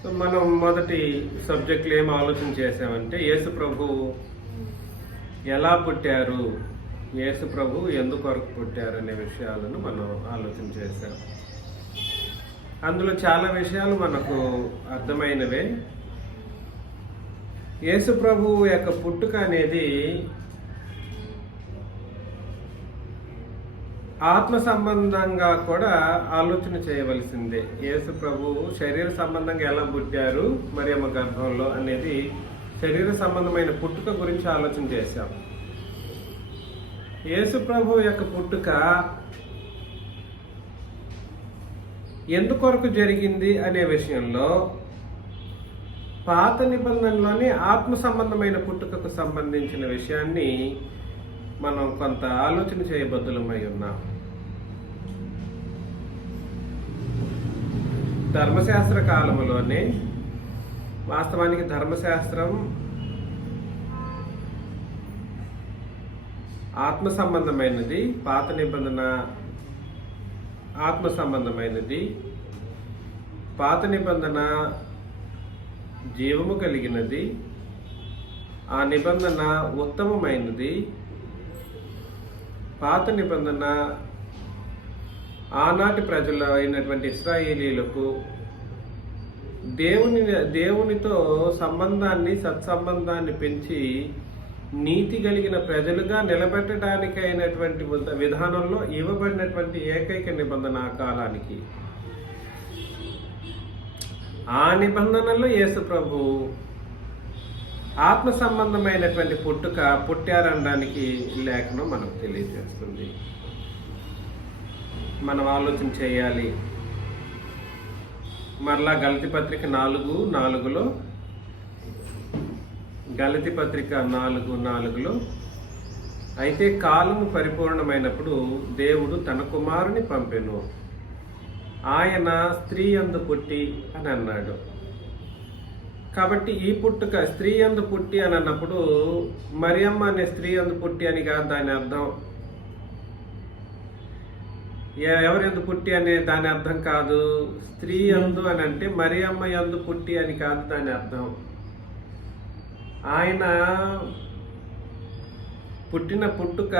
So మనం మొదటి సబ్జెక్టులు ఏం ఆలోచన చేసామంటే యేసు ప్రభు ఎలా పుట్టారు, యేసు ప్రభు ఎందుకొరకు పుట్టారు అనే విషయాలను మనం ఆలోచన చేసాం. అందులో చాలా విషయాలు మనకు అర్థమైనవే. యేసు ప్రభు యొక్క పుట్టుక అనేది ఆత్మ సంబంధంగా కూడా ఆలోచన చేయవలసిందే. యేసు ప్రభు శరీర సంబంధంగా ఎలా పుట్టారు మరియమ్మ గర్భంలో అనేది శరీర సంబంధమైన పుట్టుక గురించి ఆలోచన చేశాం. యేసు ప్రభు యొక్క పుట్టుక ఎందుకొరకు జరిగింది అనే విషయంలో పాత నిబంధనలోని ఆత్మ సంబంధమైన పుట్టుకకు సంబంధించిన విషయాన్ని మనం కొంత ఆలోచన చేయబద్దులమై ఉన్నాం. ధర్మశాస్త్ర కాలంలోనే, వాస్తవానికి ధర్మశాస్త్రం ఆత్మ సంబంధమైనది, పాత నిబంధన ఆత్మ సంబంధమైనది. పాత నిబంధన జీవము కలిగినది, ఆ నిబంధన ఉత్తమమైనది. పాత నిబంధన ఆనాటి ప్రజలు అయినటువంటి ఇశ్రాయేలీలకు దేవునితో సంబంధాన్ని, సత్సంబంధాన్ని పెంచి నీతి కలిగిన ప్రజలుగా నిలబెట్టడానికి అయినటువంటి విధానంలో ఇవ్వబడినటువంటి ఏకైక నిబంధన ఆ కాలానికి. ఆ నిబంధనలో యేసు ప్రభు ఆత్మ సంబంధమైనటువంటి పుట్టారనడానికి లేఖనం మనకు తెలియజేస్తుంది. మనం ఆలోచన చేయాలి. మరలా గలతీ పత్రిక 4:4లో గలతీ పత్రిక 4:4లో అయితే కాలము పరిపూర్ణమైనప్పుడు దేవుడు తన కుమారుని పంపెను, ఆయన స్త్రీ యందు పుట్టి అని అన్నాడు. కాబట్టి ఈ పుట్టుక స్త్రీ యందు పుట్టి అని అన్నప్పుడు మరియమ్మ అనే స్త్రీ యందు పుట్టి అని కాదు దాని అర్థం. ఎవరెందు పుట్టి అనే దాని అర్థం కాదు. స్త్రీ యందు అని అంటే మరియమ్మ యందు పుట్టి అని కాదు దాని అర్థం. ఆయన పుట్టిన పుట్టుక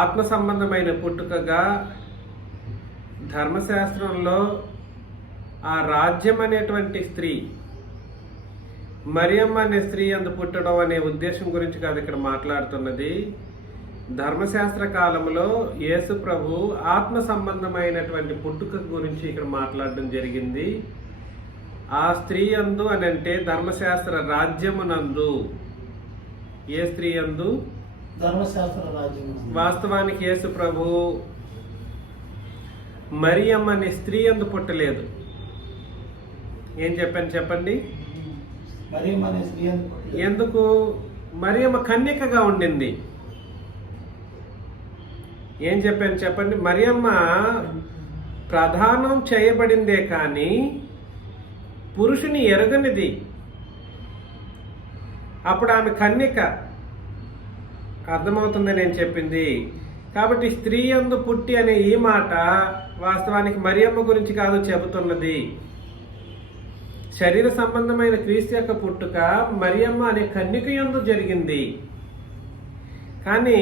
ఆత్మ సంబంధమైన పుట్టుకగా ధర్మశాస్త్రంలో ఆ రాజ్యం అనేటువంటి స్త్రీ మరియమ్మ అనే స్త్రీ యందు పుట్టడం అనే ఉద్దేశం గురించి కాదు ఇక్కడ మాట్లాడుతున్నది. ధర్మశాస్త్ర కాలంలో యేసు ప్రభు ఆత్మ సంబంధమైనటువంటి పుట్టుక గురించి ఇక్కడ మాట్లాడడం జరిగింది. ఆ స్త్రీ యందు అని అంటే ధర్మశాస్త్ర రాజ్యమునందు. ఏ స్త్రీ యందు? ధర్మశాస్త్ర రాజ్యం. వాస్తవానికి యేసు ప్రభు మరియమ్మ అనే స్త్రీ యందు పుట్టలేదు. ఏం చెప్పాను చెప్పండి? మరియమ్మ అనే స్త్రీ ఎందుకు? మరియమ్మ కన్యకగా ఉండింది. ఏం చెప్పాను చెప్పండి? మరియమ్మ ప్రధానం చేయబడిందే కానీ పురుషుని ఎరగనిది. అప్పుడు ఆమె కన్యక. అర్థమవుతుంది నేను చెప్పింది. కాబట్టి స్త్రీ యందు పుట్టి అనే ఈ మాట వాస్తవానికి మరియమ్మ గురించి కాదు చెబుతున్నది. శరీర సంబంధమైన క్రీస్తు యొక్క పుట్టుక మరియమ్మ అనే కన్యక యందు జరిగింది. కానీ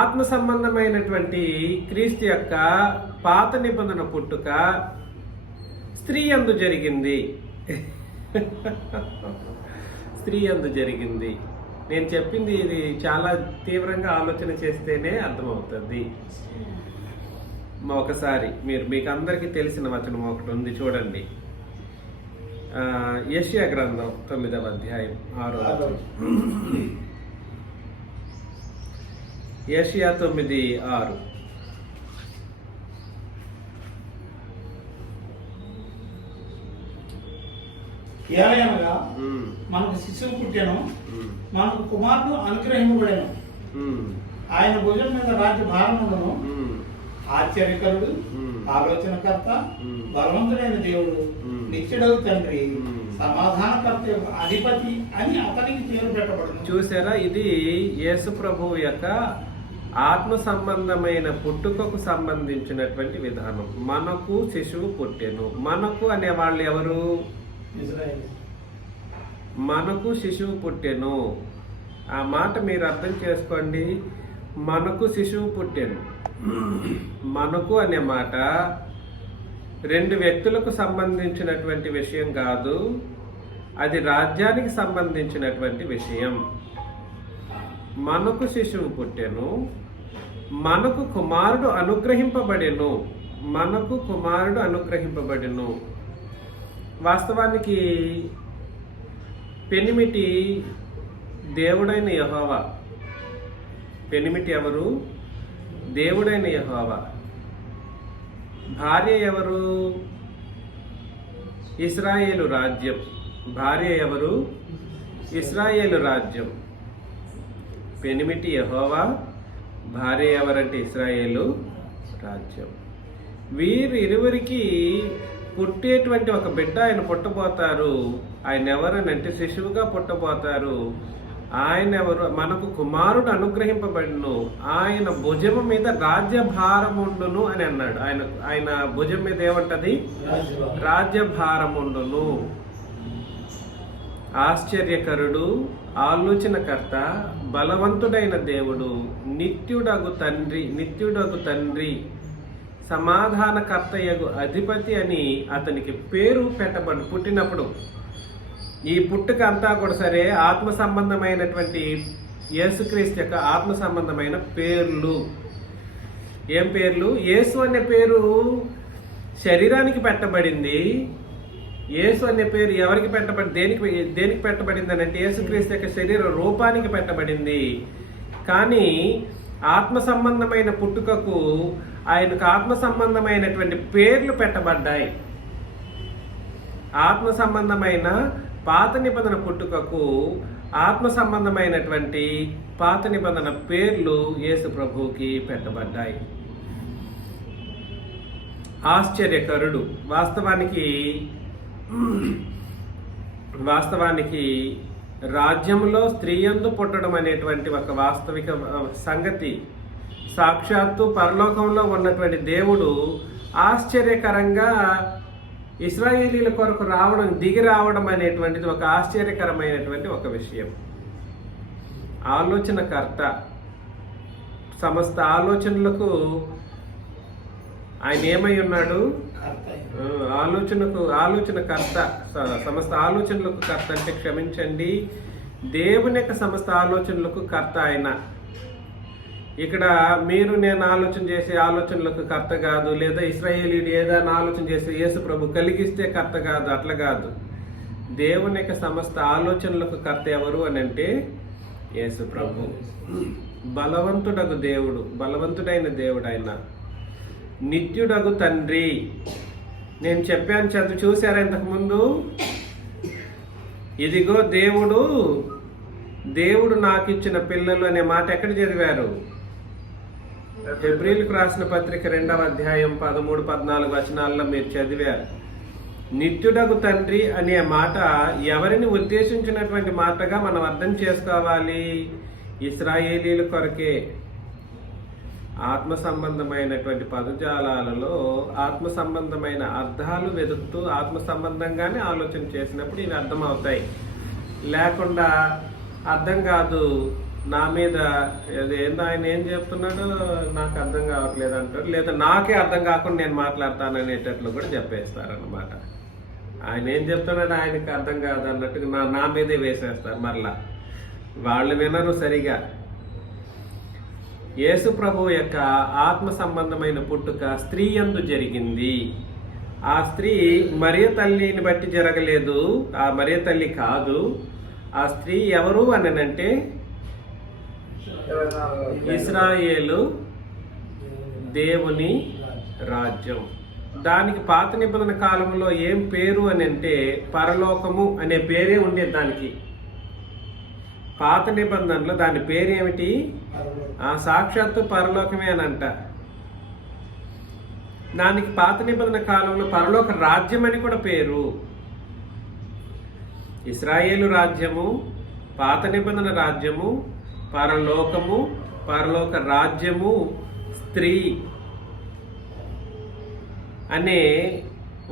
ఆత్మ సంబంధమైనటువంటి క్రీస్తు యొక్క పాత నిబంధన పుట్టుక స్త్రీ యందు జరిగింది. స్త్రీ యందు జరిగింది. నేను చెప్పింది ఇది చాలా తీవ్రంగా ఆలోచన చేస్తేనే అర్థమవుతుంది. ఒకసారి మీకు అందరికీ తెలిసిన వచనం ఒకటి ఉంది చూడండి. యెషయా గ్రంథం 9వ అధ్యాయం 6వ వచనం. యెషయా 9:6. ఏలయనగా మనకు శిశువు పుట్టాను, మనకు కుమారుడు అనుగ్రహింపబడెను, ఆయన భుజం మీద రాజ్య భారములను. ఆశ్చర్యకరుడు, ఆలోచనకర్త, బలవంతుడైన దేవుడు, నిత్యుడగు తండ్రి, సమాధానకర్త అధిపతి అని అతనికి పేరు పెట్టబడింది. చూసారా? ఇది యేసు ప్రభువు యొక్క ఆత్మ సంబంధమైన పుట్టుకకు సంబంధించినటువంటి విధానం. మనకు శిశువు పుట్టెను. మనకు అనే వాళ్ళు ఎవరు? ఇజ్రాయేల్. మనకు శిశువు పుట్టెను. ఆ మాట మీరు అర్థం చేసుకోండి. మనకు శిశువు పుట్టెను. మనకు అనే మాట రెండు వ్యక్తులకు సంబంధించినటువంటి విషయం కాదు, అది రాజ్యానికి సంబంధించినటువంటి విషయం. మనకు శిశువు పుట్టెను, మనకు కుమారుడు అనుగ్రహింపబడెను. మనకు కుమారుడు అనుగ్రహింపబడెను. వాస్తవానికి పెనిమిటి దేవుడైన యెహోవా. పెనిమిటి ఎవరు? దేవుడైన యెహోవా. భార్య ఎవరు? ఇశ్రాయేలు రాజ్యం. భార్య ఎవరు? ఇశ్రాయేలు రాజ్యం. పెనిమిటి యెహోవా, భార్య ఎవరంటే ఇశ్రాయేలు రాజ్యం. వీరు ఇరువురికి పుట్టేటువంటి ఒక బిడ్డ ఆయన పుట్టబోతారు. ఆయన ఎవరనంటే శిశువుగా పుట్టబోతారు. ఆయన ఎవరు? మనకు కుమారుడు అనుగ్రహింపబడిను, ఆయన భుజము మీద రాజ్యభారముండును అని అన్నాడు. ఆయన భుజం మీద ఏమంటది? రాజ్యభారముండును. ఆశ్చర్యకరుడు, ఆలోచనకర్త, బలవంతుడైన దేవుడు, నిత్యుడగు తండ్రి, సమాధానకర్తయగు అధిపతి అని అతనికి పేరు పెట్టబడి పుట్టినప్పుడు. ఈ పుట్టుక అంతా కూడా సరే ఆత్మ సంబంధమైనటువంటి యేసుక్రీస్తు యొక్క ఆత్మ సంబంధమైన పేర్లు. ఏం పేర్లు? యేసు అనే పేరు శరీరానికి పెట్టబడింది. యేసు అనే పేరు ఎవరికి పెట్టబడి దేనికి పెట్టబడింది అని అంటే యేసుక్రీస్తు యొక్క శరీర రూపానికి పెట్టబడింది. కానీ ఆత్మ సంబంధమైన పుట్టుకకు ఆయనకు ఆత్మ సంబంధమైనటువంటి పేర్లు పెట్టబడ్డాయి. ఆత్మ సంబంధమైన పాత నిబంధన పుట్టుకకు ఆత్మ సంబంధమైనటువంటి పాత నిబంధన పేర్లు యేసు ప్రభువుకి పెట్టబడ్డాయి. ఆశ్చర్యకరుడు. వాస్తవానికి రాజ్యంలో స్త్రీయందు పుట్టడం అనేటువంటి ఒక వాస్తవిక సంగతి. సాక్షాత్తు పరలోకంలో ఉన్నటువంటి దేవుడు ఆశ్చర్యకరంగా ఇశ్రాయేలీల కొరకు దిగి రావడం అనేటువంటిది ఒక ఆశ్చర్యకరమైనటువంటి ఒక విషయం. ఆలోచనకర్త, సమస్త ఆలోచనలకు ఆయన ఏమై ఉన్నాడు? ఆలోచనకర్త, సమస్త ఆలోచనలకు కర్త. అంటే క్షమించండి, దేవుని యొక్క సమస్త ఆలోచనలకు కర్త ఆయన. ఇక్కడ మీరు నేను ఆలోచన చేసే ఆలోచనలకు కర్త కాదు, లేదా ఇశ్రాయేలీయుడు ఏదైనా ఆలోచన చేసే యేసు ప్రభు కలిగిస్తే కర్త కాదు, అట్లా కాదు. దేవుని యొక్క సమస్త ఆలోచనలకు కర్త ఎవరు అని అంటే యేసు ప్రభు. బలవంతుడగు దేవుడు, బలవంతుడైన దేవుడు ఆయన. నిత్యుడగు తండ్రి. నేను చెప్పాను, చూశారా ఇంతకుముందు? ఇదిగో దేవుడు నాకు ఇచ్చిన పిల్లలు అనే మాట ఎక్కడ చదివారు? హెబ్రీలకు రాసిన పత్రిక 2వ అధ్యాయం 13-14 వచనాల్లో మీరు చదివారు. నిత్యుడగు తండ్రి అనే మాట ఎవరిని ఉద్దేశించినటువంటి మాటగా మనం అర్థం చేసుకోవాలి? ఇశ్రాయేలీల కొరకే. ఆత్మ సంబంధమైనటువంటి పదజాలాలలో ఆత్మ సంబంధమైన అర్థాలు వెతుకుతూ ఆత్మ సంబంధంగానే ఆలోచన చేసినప్పుడు ఇవి అర్థమవుతాయి. లేకుండా అర్థం కాదు, నా మీద ఏందో ఆయన ఏం చెప్తున్నాడో నాకు అర్థం కావట్లేదు అంటారు, లేదా నాకే అర్థం కాకుండా నేను మాట్లాడతాను అనేటట్లు కూడా చెప్పేస్తారన్నమాట. ఆయన ఏం చెప్తున్నాడో ఆయనకి అర్థం కాదు అన్నట్టుగా నా మీదే వేసేస్తారు. మరలా వాళ్ళు వినరు సరిగా. యేసు ప్రభువు యొక్క ఆత్మ సంబంధమైన పుట్టుక స్త్రీ యందు జరిగింది. ఆ స్త్రీ మరియ తల్లిని బట్టి జరగలేదు, ఆ మరియ తల్లి కాదు. ఆ స్త్రీ ఎవరు అనంటే ఇశ్రాయేలు దేవుని రాజ్యం. దానికి పాత నిబంధన కాలంలో ఏం పేరు అని అంటే పరలోకము అనే పేరే ఉండేది. దానికి పాత నిబంధనలో దాని పేరేమిటి? ఆ సాక్షాత్తు పరలోకమే అని అంట. దానికి పాత నిబంధన కాలంలో పరలోక రాజ్యం అని కూడా పేరు. ఇశ్రాయేలు రాజ్యము, పాత నిబంధన రాజ్యము, పరలోకము, పరలోక రాజ్యము, స్త్రీ అనే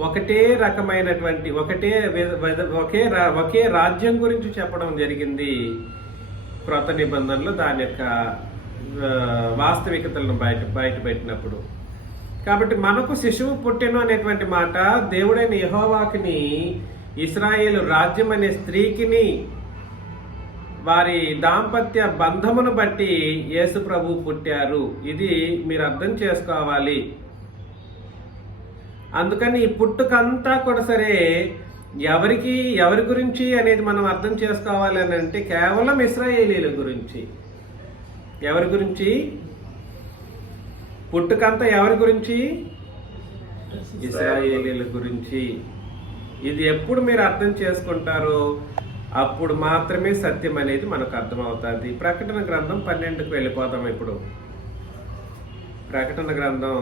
ఒకటే రకమైనటువంటి ఒకే రాజ్యం గురించి చెప్పడం జరిగింది క్రొత్త నిబంధనలు దాని యొక్క వాస్తవికతలను బయటపెట్టినప్పుడు. కాబట్టి మనకు శిశువు పుట్టెను అనేటువంటి మాట దేవుడైన యెహోవాకిని, ఇశ్రాయేలు రాజ్యం అనే స్త్రీకిని వారి దాంపత్య బంధమును బట్టి యేసు ప్రభు పుట్టారు. ఇది మీరు అర్థం చేసుకోవాలి. అందుకని ఈ పుట్టుకంతా కూడా సరే ఎవరి గురించి అనేది మనం అర్థం చేసుకోవాలి అని అంటే కేవలం ఇశ్రాయేలీల గురించి. ఎవరి గురించి పుట్టుకంతా? ఎవరి గురించి? ఇశ్రాయేలీల గురించి. ఇది ఎప్పుడు మీరు అర్థం చేసుకుంటారో అప్పుడు మాత్రమే సత్యం అనేది మనకు అర్థమవుతుంది. ప్రకటన గ్రంథం 12కు వెళ్ళిపోతాం. ఇప్పుడు ప్రకటన గ్రంథం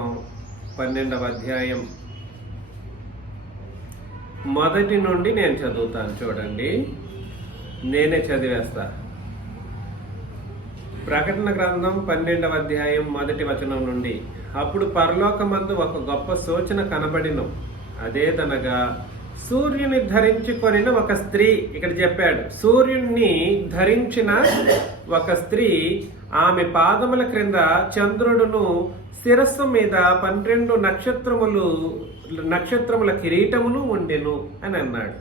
12వ అధ్యాయం మొదటి నుండి నేను చదువుతాను. చూడండి, నేనే చదివేస్తా. ప్రకటన గ్రంథం 12వ అధ్యాయం మొదటి వచనం నుండి. అప్పుడు పరలోకమందు ఒక గొప్ప సూచన కనబడిను. అదేదనగా సూర్యుని ధరించుకొనిన ఒక స్త్రీ. ఇక్కడ చెప్పాడు, సూర్యుని ధరించిన ఒక స్త్రీ, ఆమె పాదముల క్రింద చంద్రుడును, శిరస్సు మీద 12 నక్షత్రముల కిరీటమును ఉండెను అని అన్నాడు.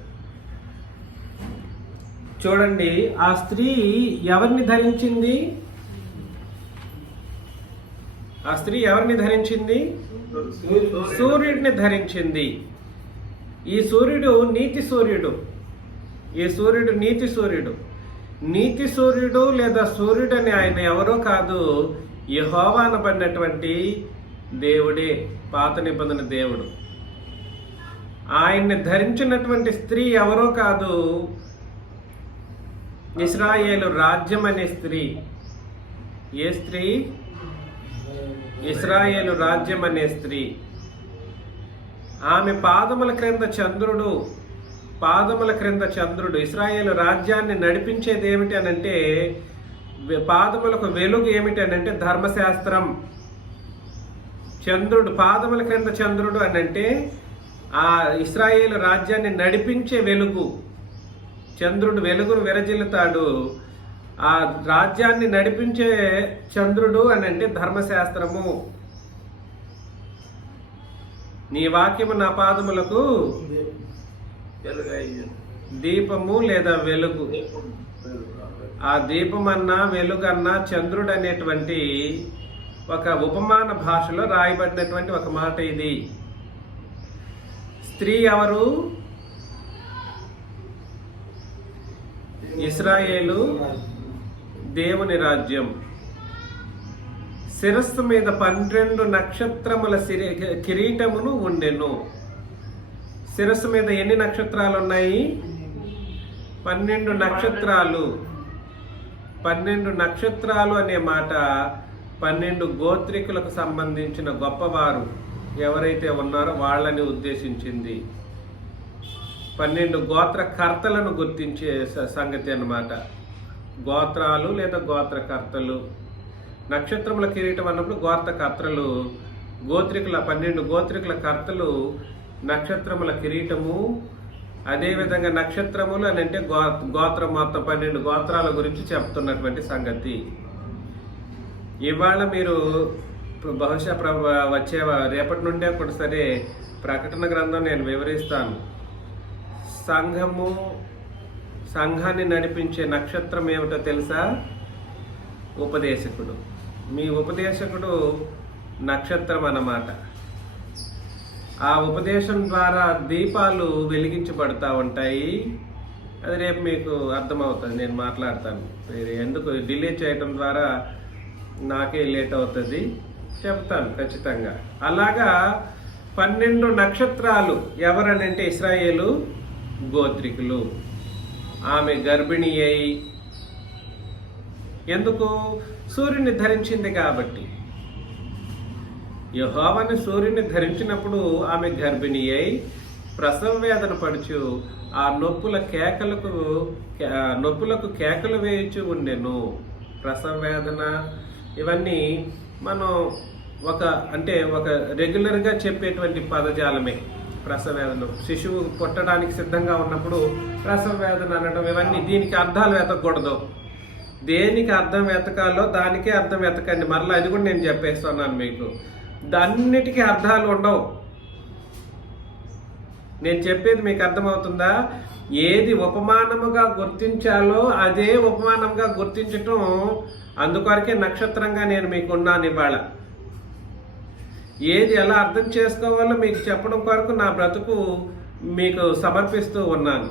చూడండి, ఆ స్త్రీ ఎవరిని ధరించింది? ఆ స్త్రీ ఎవరిని ధరించింది? సూర్యుడిని ధరించింది. ఈ సూర్యుడు నీతి సూర్యుడు. ఈ సూర్యుడు నీతి సూర్యుడు. నీతి సూర్యుడు లేదా సూర్యుడు అని ఆయన ఎవరో కాదు, యెహోవా అనబడినటువంటి దేవుడే, పాత నిబంధన దేవుడు. ఆయన్ని ధరించినటువంటి స్త్రీ ఎవరో కాదు, ఇశ్రాయేలు రాజ్యం అనే స్త్రీ. ఏ స్త్రీ? ఇశ్రాయేలు రాజ్యం అనే స్త్రీ. ఆమె పాదముల క్రింద చంద్రుడు. ఇశ్రాయేలు రాజ్యాన్ని నడిపించేది ఏమిటి అనంటే, పాదములకు వెలుగు ఏమిటి అనంటే ధర్మశాస్త్రం. చంద్రుడు, పాదముల క్రింద చంద్రుడు అనంటే ఆ ఇశ్రాయేలు రాజ్యాన్ని నడిపించే వెలుగు. చంద్రుడు వెలుగును విరజిల్లుతాడు. ఆ రాజ్యాన్ని నడిపించే చంద్రుడు అని అంటే ధర్మశాస్త్రము. నీ వాక్యము నా పాదములకు దీపము లేదా వెలుగు. ఆ దీపమన్నా వెలుగన్నా చంద్రుడు అనేటువంటి ఒక ఉపమాన భాషలో రాయబడినటువంటి ఒక మాట ఇది. స్త్రీ ఎవరు? ఇశ్రాయేలు దేవుని రాజ్యం. శిరస్సు మీద 12 నక్షత్రముల కిరీటమును ఉండెను. శిరస్సు మీద ఎన్ని నక్షత్రాలు ఉన్నాయి? 12 నక్షత్రాలు. 12 నక్షత్రాలు అనే మాట 12 గోత్రికులకు సంబంధించిన గొప్పవారు ఎవరైతే ఉన్నారో వాళ్ళని ఉద్దేశించింది. 12 గోత్రకర్తలను గుర్తించే సంగతి అన్నమాట. గోత్రాలు లేదా గోత్రకర్తలు. నక్షత్రముల కిరీటం అన్నప్పుడు గోత్రకర్తలు, గోత్రికుల 12 గోత్రికుల కర్తలు నక్షత్రముల కిరీటము. అదేవిధంగా నక్షత్రములు అని అంటే గోత్రం మొత్తం 12 గోత్రాల గురించి చెప్తున్నటువంటి సంగతి. ఇవాళ మీరు బహుశా వచ్చే రేపటి నుండే కూడా సరే ప్రకటన గ్రంథం నేను వివరిస్తాను. సంఘాన్ని నడిపించే నక్షత్రం ఏమిటో తెలుసా? ఉపదేశకుడు. మీ ఉపదేశకుడు నక్షత్రం అన్నమాట. ఆ ఉపదేశం ద్వారా దీపాలు వెలిగించబడతా ఉంటాయి. అది రేపు మీకు అర్థమవుతుంది, నేను మాట్లాడతాను. ఎందుకు డిలే చేయడం ద్వారా నాకే లేట్ అవుతుంది, చెప్తాను ఖచ్చితంగా. అలాగా 12 నక్షత్రాలు ఎవరనంటే ఇశ్రాయేలు గోత్రికులు. ఆమె గర్భిణి అయి, ఎందుకు? సూర్యుని ధరించింది కాబట్టి. యెహోవాను సూర్యుని ధరించినప్పుడు ఆమె గర్భిణి అయి ప్రసవ వేదన పడుచు ఆ నొప్పులకు కేకలు వేయచ్చు ఉండెను. ప్రసవ వేదన, ఇవన్నీ మనం ఒక రెగ్యులర్గా చెప్పేటువంటి పదజాలమే. ప్రసవ వేదన, శిశువు పుట్టడానికి సిద్ధంగా ఉన్నప్పుడు ప్రసవ వేదన అనడం, ఇవన్నీ దీనికి అర్థాలు వెతకూడదు. దేనికి అర్థం వెతకాలో దానికే అర్థం వెతకండి. మరలా అది కూడా నేను చెప్పేస్తున్నాను మీకు. అన్నిటికీ అర్థాలు ఉండవు. నేను చెప్పేది మీకు అర్థమవుతుందా? ఏది ఉపమానముగా గుర్తించాలో అదే ఉపమానంగా గుర్తించటం, అందుకొరకే నక్షత్రంగా నేను మీకున్నాను ఇవాళ. ఏది ఎలా అర్థం చేసుకోవాలో మీకు చెప్పడం కొరకు నా బ్రతుకు మీకు సమర్పిస్తూ ఉన్నాను.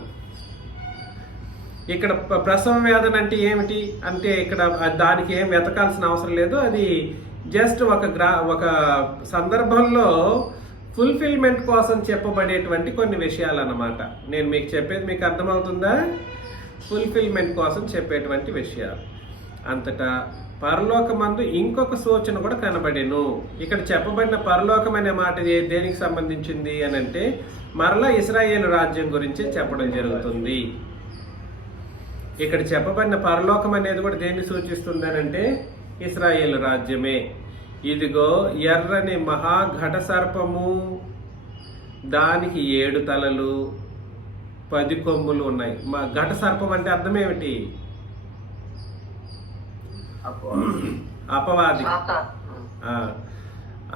ఇక్కడ ప్రసవ వేదన అంటే ఏమిటి అంటే, ఇక్కడ దానికి ఏం వెతకాల్సిన అవసరం లేదు. అది జస్ట్ ఒక సందర్భంలో ఫుల్ఫిల్మెంట్ కోసం చెప్పబడేటువంటి కొన్ని విషయాలు అన్నమాట. నేను మీకు చెప్పేది మీకు అర్థమవుతుందా? ఫుల్ఫిల్మెంట్ కోసం చెప్పేటువంటి విషయాలు. అంతటా పరలోకమందు ఇంకొక సూచన కూడా కనబడెను. ఇక్కడ చెప్పబడిన పరలోకం అనే మాట దేనికి సంబంధించింది అని అంటే, మరలా ఇశ్రాయేలు రాజ్యం గురించి చెప్పడం జరుగుతుంది. ఇక్కడ చెప్పబడిన పరలోకం అనేది కూడా దేన్ని సూచిస్తుంది అని అంటే, ఇశ్రాయేలు రాజ్యమే. ఇదిగో ఎర్రని మహాఘట సర్పము, దానికి 7 తలలు 10 కొమ్ములు ఉన్నాయి. ఘట సర్పం అంటే అర్థం ఏమిటి? అపవాది.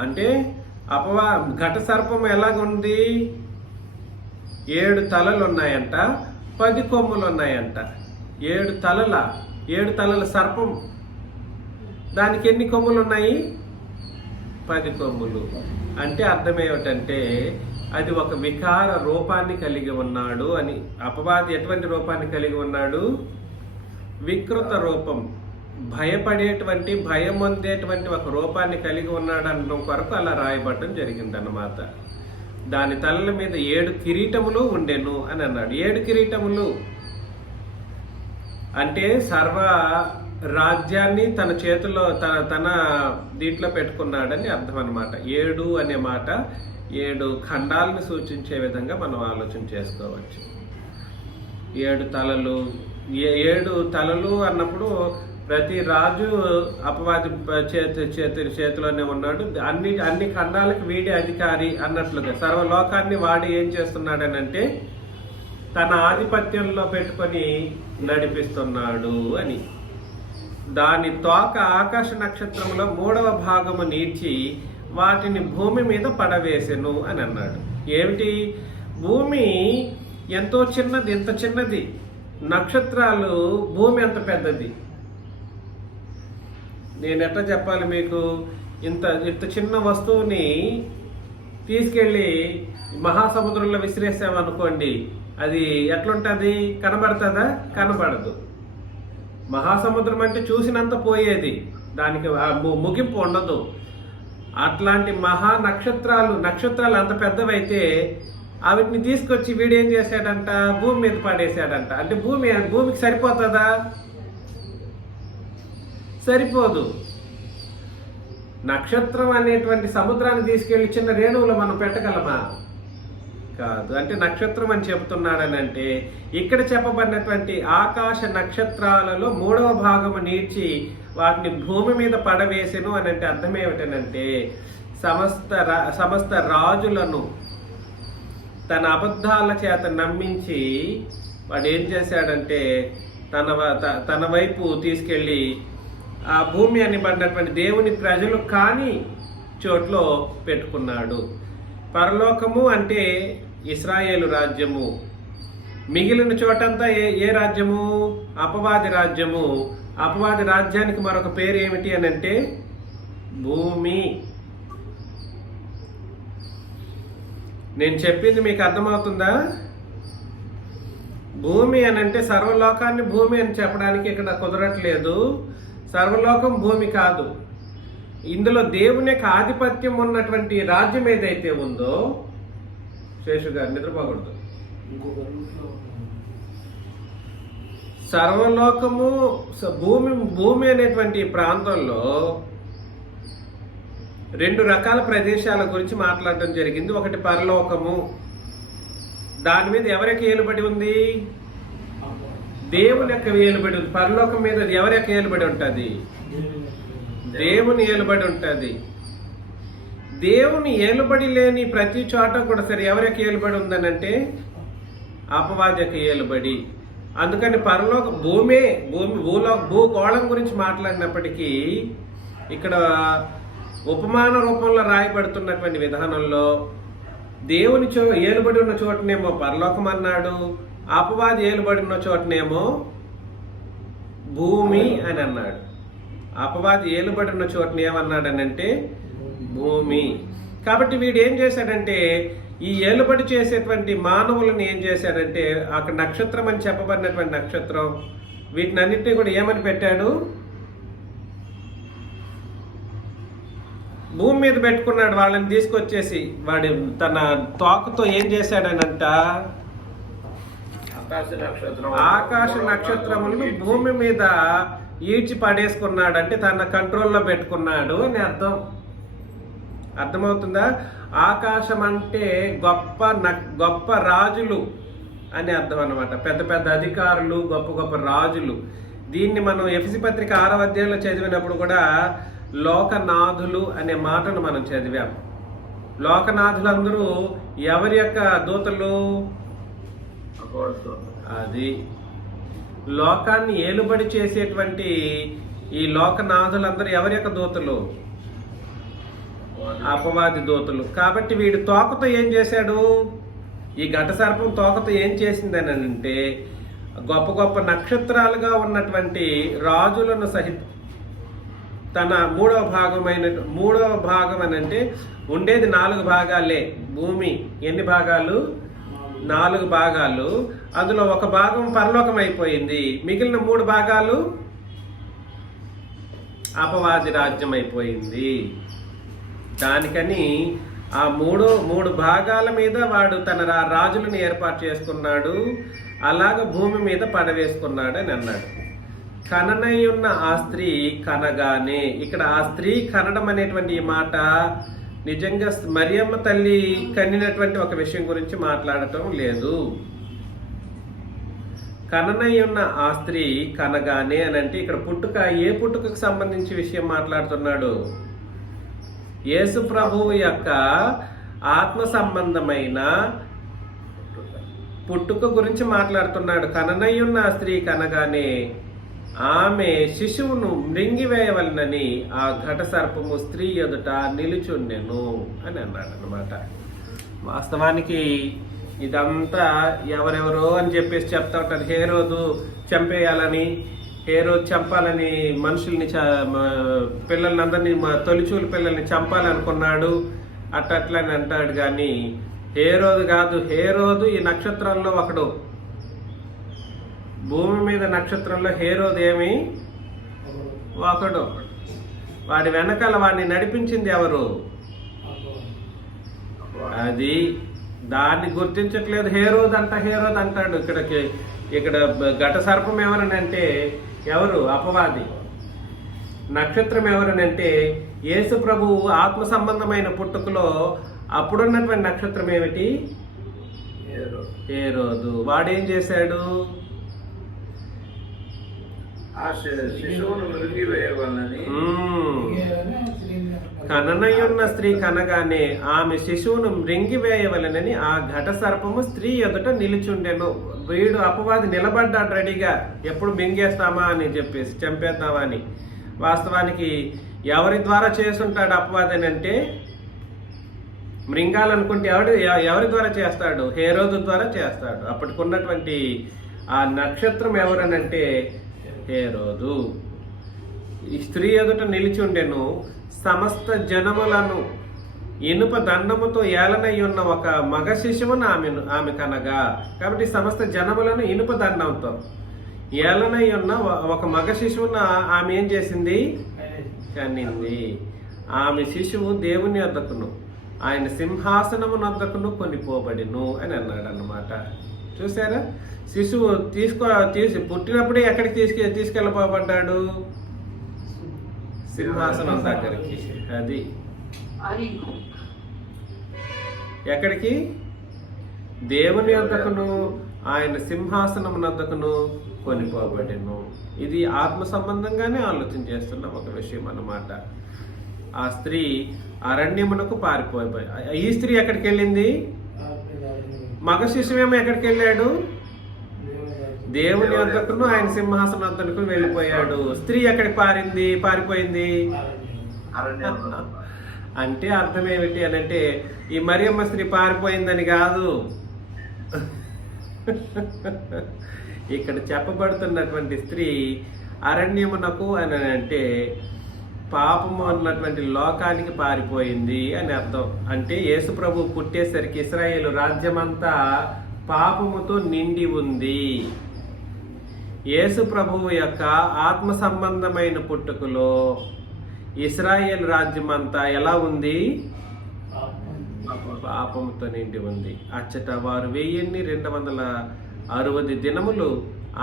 అంటే ఘట సర్పం ఎలాగుంది? 7 తలలు ఉన్నాయంట, 10 కొమ్ములు ఉన్నాయంట. 7 తలల సర్పం, దానికి ఎన్ని కొమ్ములు ఉన్నాయి? 10 కొమ్ములు. అంటే అర్థం ఏమిటంటే, అది ఒక వికార రూపాన్ని కలిగి ఉన్నాడు అని. అపవాది ఎటువంటి రూపాన్ని కలిగి ఉన్నాడు? వికృత రూపం, భయపడేటువంటి, భయం పొందేటువంటి ఒక రూపాన్ని కలిగి ఉన్నాడు అనడం కొరకు అలా రాయబడటం జరిగిందన్నమాట. దాని తలల మీద 7 కిరీటములు ఉండెను అని అన్నాడు. 7 కిరీటములు అంటే సర్వ రాజ్యాన్ని తన చేతిలో తన దీంట్లో పెట్టుకున్నాడని అర్థం అన్నమాట. 7 అనే మాట 7 ఖండాలను సూచించే విధంగా మనం ఆలోచన చేసుకోవచ్చు. 7 తలలు, 7 తలలు అన్నప్పుడు ప్రతి రాజు అపవాది చేతిలోనే ఉన్నాడు. అన్ని ఖండాలకు వీడి అధికారి అన్నట్లుగా సర్వలోకాన్ని వాడి ఏం చేస్తున్నాడని అంటే, తన ఆధిపత్యంలో పెట్టుకొని నడిపిస్తున్నాడు అని. దాని తోక ఆకాశ నక్షత్రంలో 3వ భాగము నీడ్చి వాటిని భూమి మీద పడవేసెను అని అన్నాడు. ఏమిటి? భూమి ఎంతో చిన్నది, ఎంత చిన్నది. నక్షత్రాలు భూమి ఎంత పెద్దది. నేను ఎట్లా చెప్పాలి మీకు? ఇంత చిన్న వస్తువుని తీసుకెళ్ళి మహాసముద్రంలో విసిరేసామనుకోండి, అది ఎట్లుంటుంది? కనబడుతుందా? కనబడదు. మహాసముద్రం అంటే చూసినంత పోయేది, దానికి ముగింపు ఉండదు. అట్లాంటి నక్షత్రాలు అంత పెద్దవైతే వాటిని తీసుకొచ్చి వీడేం చేశాడంట? భూమి మీద పడేశాడంట. అంటే భూమికి సరిపోతుందా? సరిపోదు. నక్షత్రం అనేటువంటి సముద్రాన్ని తీసుకెళ్లి చిన్న రేణువులో మనం పెట్టగలమా? కాదు. అంటే నక్షత్రం అని చెప్తున్నాడని అంటే, ఇక్కడ చెప్పబడినటువంటి ఆకాశ నక్షత్రాలలో 3వ భాగము నీడ్చి వాటిని భూమి మీద పడవేసెను అని అంటే అర్థం ఏమిటనంటే, సమస్త రాజులను తన అబద్ధాల చేత నమ్మించి వాడు ఏం చేశాడంటే, తన వైపు తీసుకెళ్ళి ఆ భూమి అని పడినటువంటి దేవుని ప్రజలు కాని చోట్లో పెట్టుకున్నాడు. పరలోకము అంటే ఇశ్రాయేలు రాజ్యము. మిగిలిన చోటంతా ఏ రాజ్యము? అపవాది రాజ్యము. అపవాది రాజ్యానికి మరొక పేరు ఏమిటి అని అంటే భూమి. నేను చెప్పింది మీకు అర్థమవుతుందా? భూమి అని అంటే సర్వలోకాన్ని భూమి అని చెప్పడానికి ఇక్కడ కుదరట్లేదు. సర్వలోకం భూమి కాదు. ఇందులో దేవుని యొక్క ఆధిపత్యం ఉన్నటువంటి రాజ్యం ఏదైతే ఉందో, శేషు గారు నిద్రపోకూడదు, సర్వలోకము భూమి అనేటువంటి ప్రాంతంలో 2 రకాల ప్రదేశాల గురించి మాట్లాడటం జరిగింది. ఒకటి పరలోకము, దాని మీద ఎవరికి ఏలుబడి ఉంది? దేవుని యొక్క ఏలుబడి ఉంది. పరలోకం మీద ఎవరి యొక్క ఏలుబడి ఉంటుంది? దేవుని ఏలుబడి ఉంటుంది. దేవుని ఏలుబడి లేని ప్రతి చోట కూడా సరే ఎవరికి ఏలుబడి ఉందనంటే అపవాదికి ఏలుబడి. అందుకని పరలోక భూగోళం గురించి మాట్లాడినప్పటికీ ఇక్కడ ఉపమాన రూపంలో రాయబడుతున్నటువంటి విధానంలో దేవుని ఏలుబడి ఉన్న చోటనేమో పరలోకం అన్నాడు, అపవాది ఏలుబడి ఉన్న చోటనేమో భూమి అని అన్నాడు. అపవాది ఏలుబడి ఉన్న చోటని ఏమన్నాడనంటే భూమి. కాబట్టి వీడు ఏం చేశాడంటే ఈ ఏలుబడి చేసేటువంటి మానవులను ఏం చేశాడంటే అక్కడ నక్షత్రం అని చెప్పబడినటువంటి నక్షత్రం వీటినన్నిటినీ కూడా ఏమని పెట్టాడు, భూమి మీద పెట్టుకున్నాడు. వాళ్ళని తీసుకొచ్చేసి వాడి తన తోకతో ఏం చేశాడనంట ఆకాశ నక్షత్రములను భూమి మీద ఈడ్చి పడేసుకున్నాడు. అంటే తన కంట్రోల్లో పెట్టుకున్నాడు అని అర్థమవుతుందా? ఆకాశం అంటే గొప్ప రాజులు అని అర్థం అన్నమాట. పెద్ద పెద్ద అధికారులు, గొప్ప గొప్ప రాజులు. దీన్ని మనం ఎఫెసీ పత్రిక 6వ అధ్యాయంలో చదివినప్పుడు కూడా లోకనాథులు అనే మాటను మనం చదివాం. లోకనాథులందరూ ఎవరి యొక్క దూతలు? అది లోకాన్ని ఏలుబడి చేసేటువంటి ఈ లోకనాథులందరూ ఎవరి యొక్క దూతలు? అపవాది దూతలు. కాబట్టి వీడు తోకతో ఏం చేశాడు? ఈ ఘట సర్పం తోకతో ఏం చేసిందని అంటే గొప్ప గొప్ప నక్షత్రాలుగా ఉన్నటువంటి రాజులను సహిత తన మూడవ భాగం అని అంటే ఉండేది 4 భాగాలే భూమి. ఎన్ని భాగాలు? 4 భాగాలు. అందులో ఒక భాగం పరలోకం అయిపోయింది, మిగిలిన 3 భాగాలు అపవాది రాజ్యం అయిపోయింది. దానికని ఆ మూడు భాగాల మీద వాడు తన రాజులను ఏర్పాటు చేసుకున్నాడు. అలాగ భూమి మీద పడవేసుకున్నాడు అని అన్నాడు. కననై ఉన్న ఆ స్త్రీ కనగానే, ఇక్కడ ఆ స్త్రీ కనడం అనేటువంటి ఈ మాట నిజంగా మరియమ్మ తల్లి కనినటువంటి ఒక విషయం గురించి మాట్లాడటం లేదు. కననై ఉన్న ఆ స్త్రీ కనగానే అని అంటే ఇక్కడ పుట్టుక, ఏ పుట్టుకకు సంబంధించి విషయం మాట్లాడుతున్నాడు? యేసు ప్రభువు యొక్క ఆత్మ సంబంధమైన పుట్టుక గురించి మాట్లాడుతున్నాడు. కననై ఉన్న ఆ స్త్రీ కనగానే ఆమె శిశువును మృంగివేయవలనని ఆ ఘట సర్పము స్త్రీ ఎదుట నిలుచుండెను అని అన్నాడు అన్నమాట. వాస్తవానికి ఇదంతా ఎవరెవరో అని చెప్పేసి చెప్తా ఉంటారు. హేరోదు చంపేయాలని, హేరోదు చంపాలని మనుషుల్ని పిల్లల్ని అందరినీ తొలిచూలు పిల్లల్ని చంపాలనుకున్నాడు అట్లని అంటాడు. కానీ హేరోదు కాదు, హేరోదు ఈ నక్షత్రంలో ఒకడు. భూమి మీద నక్షత్రంలో హేరోదు ఏమి ఒకడు. వాడి వెనకాల వాడిని నడిపించింది ఎవరు? అది దాన్ని గుర్తించట్లేదు. హేరోదు అంటాడు. ఇక్కడ ఘట సర్పం ఎవరనంటే ఎవరు? అపవాది. నక్షత్రం ఎవరనంటే యేసు ప్రభువు ఆత్మ సంబంధమైన పుట్టుకలో అప్పుడున్నటువంటి నక్షత్రం ఏమిటి? హేరోదు. వాడేం చేశాడు? కననయున్న స్త్రీ కనగానే ఆమె శిశువును మృంగివేయవలనని ఆ ఘట సర్పము స్త్రీ ఎదుట నిలుచుండెను. వీడు అపవాది నిలబడ్డాడు రెడీగా, ఎప్పుడు మింగేస్తామా అని చెప్పేసి, చంపేద్దామా అని. వాస్తవానికి ఎవరి ద్వారా చేసుంటాడు అపవాది అని అంటే, మృంగాలనుకుంటే ఎవరి ద్వారా చేస్తాడు? హేరోదు ద్వారా చేస్తాడు. అప్పటికున్నటువంటి ఆ నక్షత్రం ఎవరనంటే హేరోదు. ఈ స్త్రీ ఎదుట నిలిచి ఉండెను. సమస్త జనములను ఇనుప దండముతో ఏలనై ఉన్న ఒక మగ శిశువును ఆమె కనగా. కాబట్టి సమస్త జనములను ఇనుప దండంతో ఏలనై ఉన్న ఒక మగ శిశువును ఆమె ఏం చేసింది? కనింది. ఆమె శిశువు దేవుని వద్దకును ఆయన సింహాసనము నొద్దకును కొనిపోబడిను అని అన్నాడు అన్నమాట. చూసారా? శిశువు పుట్టినప్పుడే ఎక్కడికి తీసుకెళ్ళబోబడ్డాడు? సింహాసనం దగ్గరికి. అది ఎక్కడికి? దేవుని వద్దకును ఆయన సింహాసనం వద్దకును కొనిపోబడిను. ఇది ఆత్మ సంబంధంగానే ఆలోచన చేస్తున్న ఒక విషయం అన్నమాట. ఆ స్త్రీ అరణ్యమునకు పారిపోయి, ఈ స్త్రీ ఎక్కడికి వెళ్ళింది? మగ శిశువేమో ఎక్కడికి వెళ్ళాడు? దేవుని వద్దకును ఆయన సింహాసనం వద్దకు వెళ్ళిపోయాడు. స్త్రీ ఎక్కడికి పారిపోయింది? అంటే అర్థం ఏమిటి అని అంటే, ఈ మరియమ్మ స్త్రీ పారిపోయిందని కాదు. ఇక్కడ చెప్పబడుతున్నటువంటి స్త్రీ అరణ్యమునకు అని అంటే పాపము అన్నటువంటి లోకానికి పారిపోయింది అని అర్థం. అంటే యేసు ప్రభు పుట్టేసరికి ఇశ్రాయేలు రాజ్యమంతా పాపముతో నిండి ఉంది. యేసు ప్రభువు యొక్క ఆత్మ సంబంధమైన పుట్టుకలో ఇశ్రాయేల్ రాజ్యం అంతా ఎలా ఉంది? పాపముతో నిండి ఉంది. అచ్చట వారు 1260 దినములు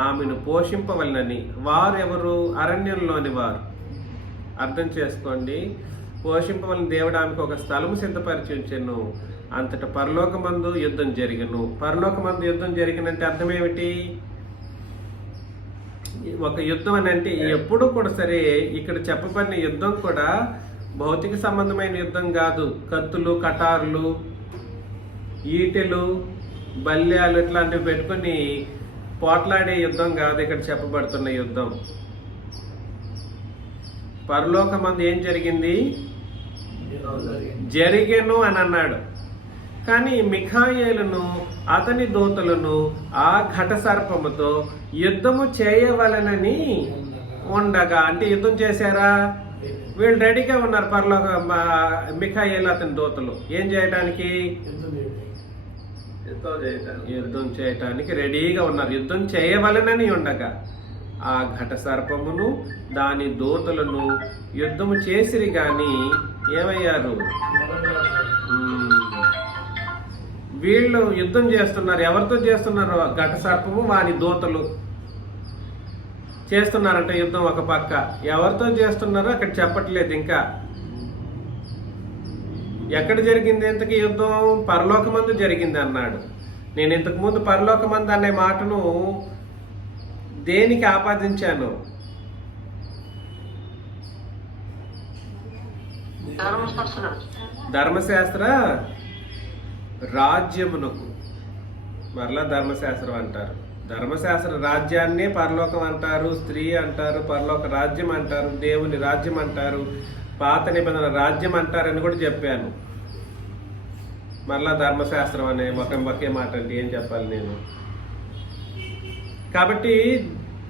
ఆమెను పోషింపవలనని. వారెవరు? అరణ్యంలోని వారు. అర్థం చేసుకోండి. పోషింపవలని దేవుడు ఆమెకు ఒక స్థలము సిద్ధపరిచి ఉంచెను. అంతటా పరలోకమందు యుద్ధం జరిగను. పరలోకమందు యుద్ధం జరిగినంటే అర్థం ఏమిటి? ఒక యుద్ధం అని అంటే ఎప్పుడు కూడా సరే, ఇక్కడ చెప్పబడిన యుద్ధం కూడా భౌతిక సంబంధమైన యుద్ధం కాదు. కత్తులు, కటార్లు, ఈటెలు, బల్యాలు ఇట్లాంటివి పెట్టుకొని పోట్లాడే యుద్ధం కాదు ఇక్కడ చెప్పబడుతున్న యుద్ధం. పరలోకమందు ఏం జరిగింది? జరిగెను అని అన్నాడు. కానీ మిఖాయేలును అతని దూతలను ఆ ఘట సర్పముతో యుద్ధము చేయవలనని ఉండగా, అంటే యుద్ధం చేశారా? వీళ్ళు రెడీగా ఉన్నారు. పరలోక మిఖాయేలు అతని దూతలు ఏం చేయడానికి? యుద్ధం చేయటానికి రెడీగా ఉన్నారు. యుద్ధం చేయవలనని ఉండగా ఆ ఘట సర్పమును దాని దూతలను యుద్ధము చేసిరి గాని ఏమయ్యారు? వీళ్ళు యుద్ధం చేస్తున్నారు. ఎవరితో చేస్తున్నారు? ఘట సర్పము వాని దూతలు చేస్తున్నారంట యుద్ధం. ఒక పక్క ఎవరితో చేస్తున్నారో అక్కడ చెప్పట్లేదు. ఇంకా ఎక్కడ జరిగింది ఇంతకీ యుద్ధం? పరలోకమందు జరిగింది అన్నాడు. నేను ఇంతకు ముందు పరలోకమందు అనే మాటను దేనికి ఆపాదించాను? ధర్మశాస్త్ర రాజ్యమునకు. మరలా ధర్మశాస్త్రం అంటారు. ధర్మశాస్త్ర రాజ్యాన్నే పరలోకం అంటారు, స్త్రీ అంటారు, పరలోక రాజ్యం అంటారు, దేవుని రాజ్యం అంటారు, పాత నిబంధన రాజ్యం అంటారని కూడా చెప్పాను. మరలా ధర్మశాస్త్రం అనే ఒకే మాట అంటే ఏం చెప్పాలి నేను? కాబట్టి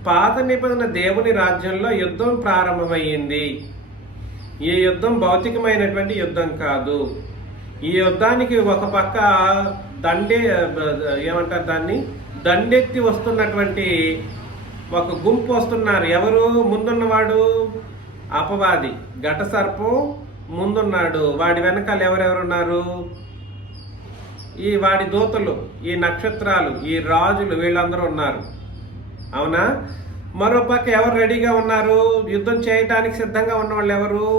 పాత నిబంధన దేవుని రాజ్యంలో యుద్ధం ప్రారంభమయ్యింది. ఈ యుద్ధం భౌతికమైనటువంటి యుద్ధం కాదు. ఈ యుద్ధానికి ఒక పక్క ఏమంటారు దాన్ని, దండెత్తి వస్తున్నటువంటి ఒక గుంపు వస్తున్నారు. ఎవరు? ముందున్నవాడు అపవాది, ఘట సర్పం ముందున్నాడు. వాడి వెనకాల ఎవరెవరున్నారు? ఈ వాడి దూతలు, ఈ నక్షత్రాలు, ఈ రాజులు, వీళ్ళందరూ ఉన్నారు. అవునా? మరో పక్క ఎవరు రెడీగా ఉన్నారు? యుద్ధం చేయటానికి సిద్ధంగా ఉన్న వాళ్ళు ఎవరు?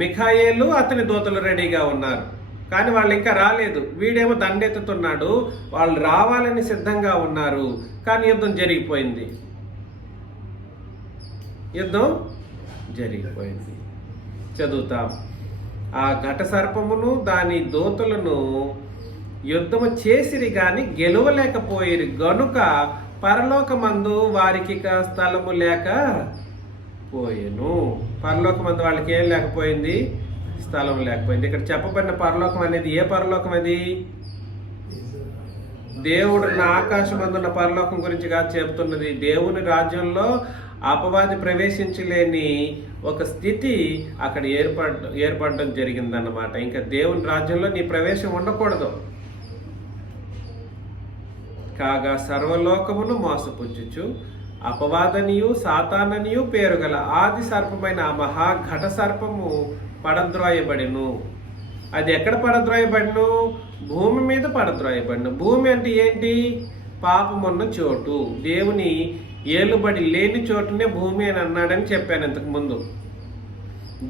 మిఖాయేలు అతని దూతలు రెడీగా ఉన్నారు. కానీ వాళ్ళు ఇంకా రాలేదు. వీడేమో దండెత్తుతున్నాడు. వాళ్ళు రావాలని సిద్ధంగా ఉన్నారు. కానీ యుద్ధం జరిగిపోయింది. యుద్ధం జరిగిపోయింది. చదువుతాం. ఆ ఘట సర్పమును దాని దూతలను యుద్ధము చేసిరి గాని గెలవలేకపోయిరి గనుక పరలోకమందు వారికి స్థలము లేక పోయెను. పరలోకమందు వాళ్ళకి ఏం లేకపోయింది? స్థలం లేకపోయింది. ఇక్కడ చెప్పబడిన పరలోకం అనేది ఏ పరలోకం? అది దేవుడు ఆకాశమందున్న పరలోకం గురించి కాదు చెబుతున్నది. దేవుని రాజ్యంలో అపవాది ప్రవేశించలేని ఒక స్థితి అక్కడ ఏర్పడడం జరిగిందన్నమాట. ఇంకా దేవుని రాజ్యంలో నీ ప్రవేశం ఉండకూడదు. కాగా సర్వలోకమును మోసపుచ్చుచు అపవాదనియు సాతాననియు పేరు గల ఆది సర్పమైన ఆ మహా ఘట సర్పము పడద్రోయబడిను. అది ఎక్కడ పడద్రోయబడిను? భూమి మీద పడద్రోయబడిను. భూమి అంటే ఏంటి? పాపమున్న చోటు, దేవుని ఏలుబడి లేని చోటునే భూమి అని అన్నాడని చెప్పాను ఇంతకు ముందు.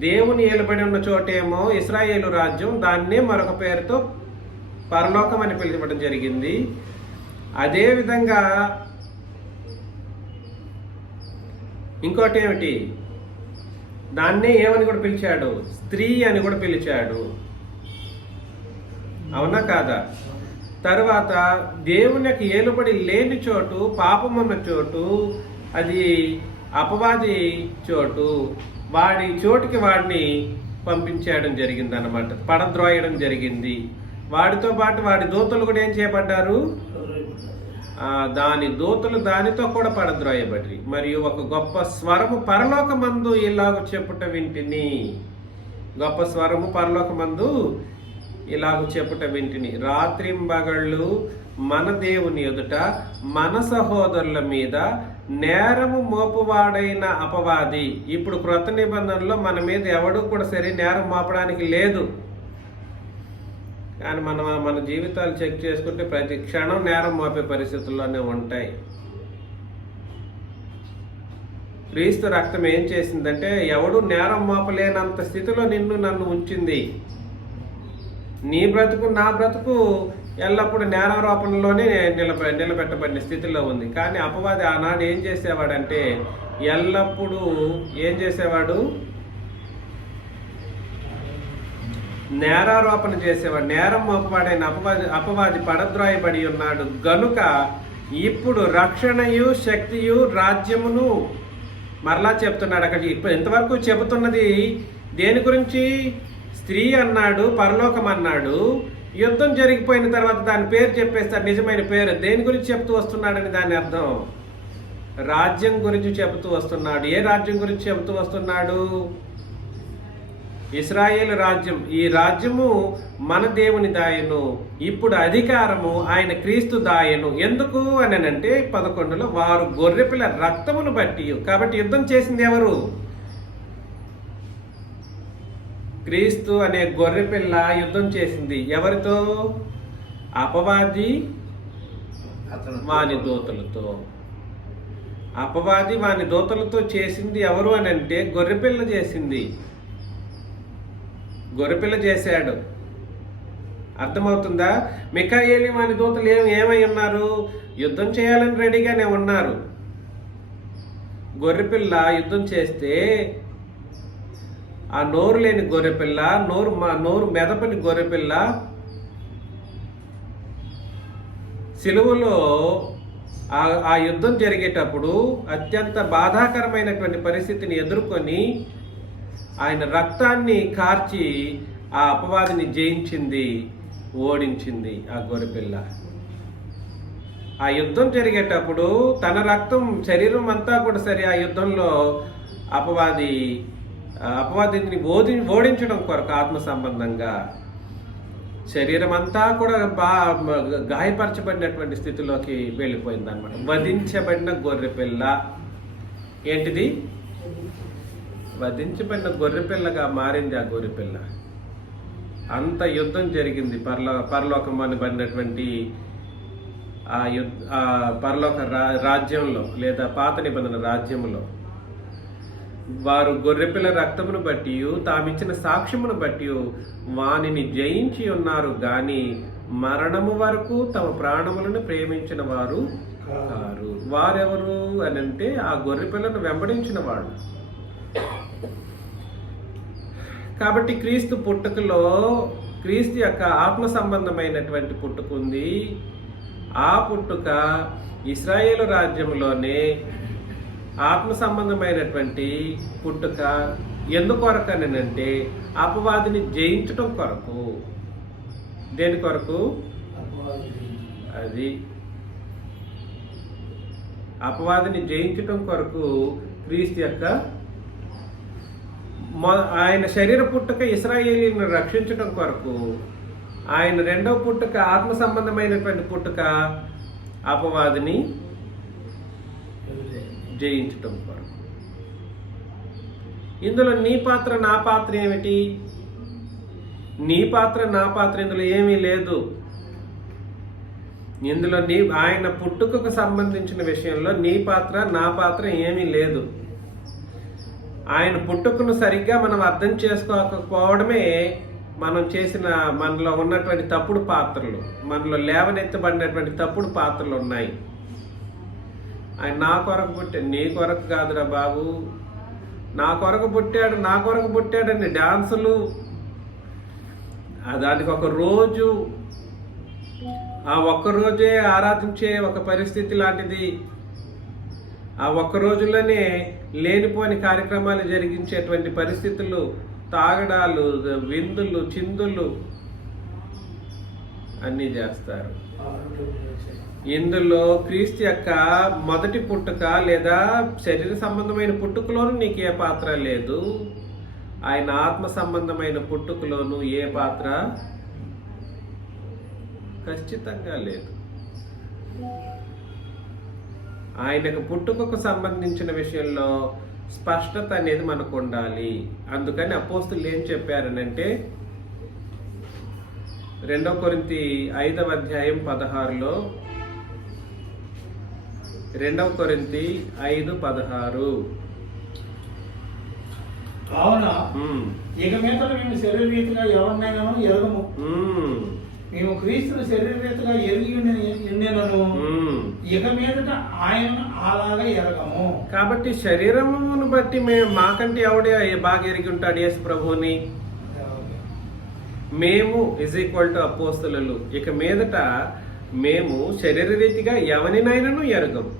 దేవుని ఏలుబడి ఉన్న చోటేమో ఇశ్రాయేలు రాజ్యం, దాన్నే మరొక పేరుతో పరలోకం అని పిలువడం జరిగింది. అదేవిధంగా ఇంకోటి ఏమిటి, దాన్నే ఏమని కూడా పిలిచాడు, స్త్రీ అని కూడా పిలిచాడు. అవునా కాదా? తర్వాత దేవునికి ఏలుబడి లేని చోటు, పాపమున్న చోటు, అది అపవాది చోటు, వాడి చోటుకి వాడిని పంపించేయడం జరిగింది అన్నమాట, పడద్రోయడం జరిగింది. వాడితో పాటు వాడి దూతలు కూడా ఏం చేయబడ్డారు, దాని దూతలు దానితో కూడా పడద్రోయబడి. మరియు ఒక గొప్ప స్వరము పరలోకమందు ఇలాగ చెప్పుట వింటిని, గొప్ప స్వరము పరలోకమందు ఇలాగ చెప్పుట వింటిని, రాత్రింబగళ్ళు మన దేవుని ఎదుట మన సహోదరుల మీద నేరము మోపువాడైన అపవాది. ఇప్పుడు క్రొత్త నిబంధనలో మన మీద ఎవడు కూడా సరే నేరం మోపడానికి లేదు. కానీ మన జీవితాలు చెక్ చేసుకుంటే ప్రతి క్షణం నేరం మోపే పరిస్థితుల్లోనే ఉంటాయి. క్రీస్తు రక్తం ఏం చేసిందంటే ఎవడు నేరం మోపలేనంత స్థితిలో నన్ను ఉంచింది. నీ బ్రతుకు నా బ్రతుకు ఎల్లప్పుడూ నేరారోపణలోనే నిలబెట్టబడిన స్థితిలో ఉంది. కానీ అపవాది ఆనాడు ఏం చేసేవాడంటే ఎల్లప్పుడూ ఏం చేసేవాడు, నేరారోపణ చేసేవాడు. నేరం మోపవాడైన అపవాది పడద్రోయబడి ఉన్నాడు గనుక ఇప్పుడు రక్షణయు శక్తియు రాజ్యమును, మరలా చెప్తున్నాడు అక్కడ. ఇంతవరకు చెబుతున్నది దేని గురించి, స్త్రీ అన్నాడు, పరలోకం అన్నాడు. యుద్ధం జరిగిపోయిన తర్వాత దాని పేరు చెప్పేస్తాడు, నిజమైన పేరు. దేని గురించి చెప్తూ వస్తున్నాడని దాని అర్థం, రాజ్యం గురించి చెబుతూ వస్తున్నాడు. ఏ రాజ్యం గురించి చెబుతూ వస్తున్నాడు, ఇశ్రాయేలు రాజ్యం. ఈ రాజ్యము మన దేవుని దాయను, ఇప్పుడు అధికారము ఆయన క్రీస్తు దాయను. ఎందుకు అని అంటే 11లో వారు గొర్రెపిల్ల రక్తమును బట్టి. కాబట్టి యుద్ధం చేసింది ఎవరు, క్రీస్తు అనే గొర్రెపిల్ల యుద్ధం చేసింది. ఎవరితో, అపవాది వాని దూతలతో. అపవాది వాని దూతలతో చేసింది ఎవరు అని అంటే గొర్రెపిల్ల చేసింది, గొర్రెపిల్ల చేశాడు. అర్థమవుతుందా? మిఖాయేలు వాని దూతలు ఏమై ఉన్నారు, యుద్ధం చేయాలని రెడీగానే ఉన్నారు. గొర్రెపిల్ల యుద్ధం చేస్తే ఆ నోరు లేని గొర్రెపిల్ల, నోరు మెదపని గొర్రెపిల్ల సిలువలో ఆ యుద్ధం జరిగేటప్పుడు అత్యంత బాధాకరమైనటువంటి పరిస్థితిని ఎదుర్కొని ఆయన రక్తాన్ని కార్చి ఆ అపవాదిని జయించింది, ఓడించింది ఆ గొర్రెపిల్ల. ఆ యుద్ధం జరిగేటప్పుడు తన రక్తం, శరీరం అంతా కూడా సరే ఆ యుద్ధంలో అపవాదిని ఓడించడం కొరకు ఆత్మ సంబంధంగా శరీరం అంతా కూడా గాయపరచబడినటువంటి స్థితిలోకి వెళ్ళిపోయింది అనమాట. వధించబడిన గొర్రెపిల్ల. ఏంటిది, వధించబడిన గొర్రెపిల్లగా మారింది ఆ గొర్రెపిల్ల. అంత యుద్ధం జరిగింది పరలోకం అనబడినటువంటి ఆ పరలోక రాజ్యంలో, లేదా పాత నిబంధన రాజ్యంలో. వారు గొర్రెపిల్ల రక్తమును బట్టి తామిచ్చిన సాక్ష్యమును బట్టి వానిని జయించి ఉన్నారు గాని మరణము వరకు తమ ప్రాణములను ప్రేమించిన వారు కారు. వారెవరు అని అంటే ఆ గొర్రెపిల్లను వెంబడించిన వాళ్ళు. కాబట్టి క్రీస్తు పుట్టుకలో క్రీస్తు యొక్క ఆత్మ సంబంధమైనటువంటి పుట్టుక ఉంది. ఆ పుట్టుక ఇశ్రాయేలు రాజ్యంలోనే ఆత్మ సంబంధమైనటువంటి పుట్టుక. ఎందుకొరకనంటే అపవాదిని జయించటం కొరకు. దేని కొరకు, అది అపవాదిని జయించటం కొరకు క్రీస్తు యొక్క ఆయన శరీర పుట్టుక ఇశ్రాయేలీలను రక్షించటం కొరకు. ఆయన రెండవ పుట్టుక ఆత్మ సంబంధమైనటువంటి పుట్టుక అపవాదిని జయించటం కొరకు. ఇందులో నీ పాత్ర నా పాత్ర ఏమిటి? నీ పాత్ర నా పాత్ర ఇందులో ఏమీ లేదు. ఇందులో ఆయన పుట్టుకకు సంబంధించిన విషయంలో నీ పాత్ర నా పాత్ర ఏమీ లేదు. ఆయన పుట్టుకను సరిగ్గా మనం అర్థం చేసుకోకపోవడమే మనం చేసిన, మనలో ఉన్నటువంటి తప్పుడు పాత్రలు, మనలో లేవనెత్తబడినటువంటి తప్పుడు పాత్రలు ఉన్నాయి. ఆయన నా కొరకు పుట్టాడు, నీ కొరకు కాదురా బాబు, నా కొరకు పుట్టాడని డాన్సులు, దానికి ఒక రోజు, ఆ ఒక్కరోజే ఆరాధించే ఒక పరిస్థితి లాంటిది. ఆ ఒక్క రోజుల్లోనే లేనిపోని కార్యక్రమాలు జరిగించేటువంటి పరిస్థితులు, తాగడాలు, విందులు, చిందులు అన్నీ చేస్తారు. ఇందులో క్రీస్తు యొక్క మొదటి పుట్టుక లేదా శరీర సంబంధమైన పుట్టుకలోనూ నీకు ఏ పాత్ర లేదు. ఆయన ఆత్మ సంబంధమైన పుట్టుకలోనూ ఏ పాత్ర ఖచ్చితంగా లేదు. ఆయనకు పుట్టుకకు సంబంధించిన విషయంలో స్పష్టత అనేది మనకు ఉండాలి. అందుకని అపోస్తులు ఏం చెప్పారనంటే 2 కొరింథీ 5వ అధ్యాయం 16లో 2 కొరింథీ 5:16 కావున ఇక మీద మేము శరీరరీతిగా ఎవరినైనా ఎరగము, మేము క్రీస్తును శరీరరీతిగా ఎరిగి ఉండేనను, ఇక మీదట ఆయన అలాగా ఎరగము. కాబట్టి శరీరమును బట్టి మేము మాకంటే ఎవడే బాగా ఎరిగి ఉంటాడు యేసు ప్రభువుని. మేము = అపోస్తలులు. ఇక మీదట మేము శరీరరీతిగా ఎవరినైనాను ఎరగము.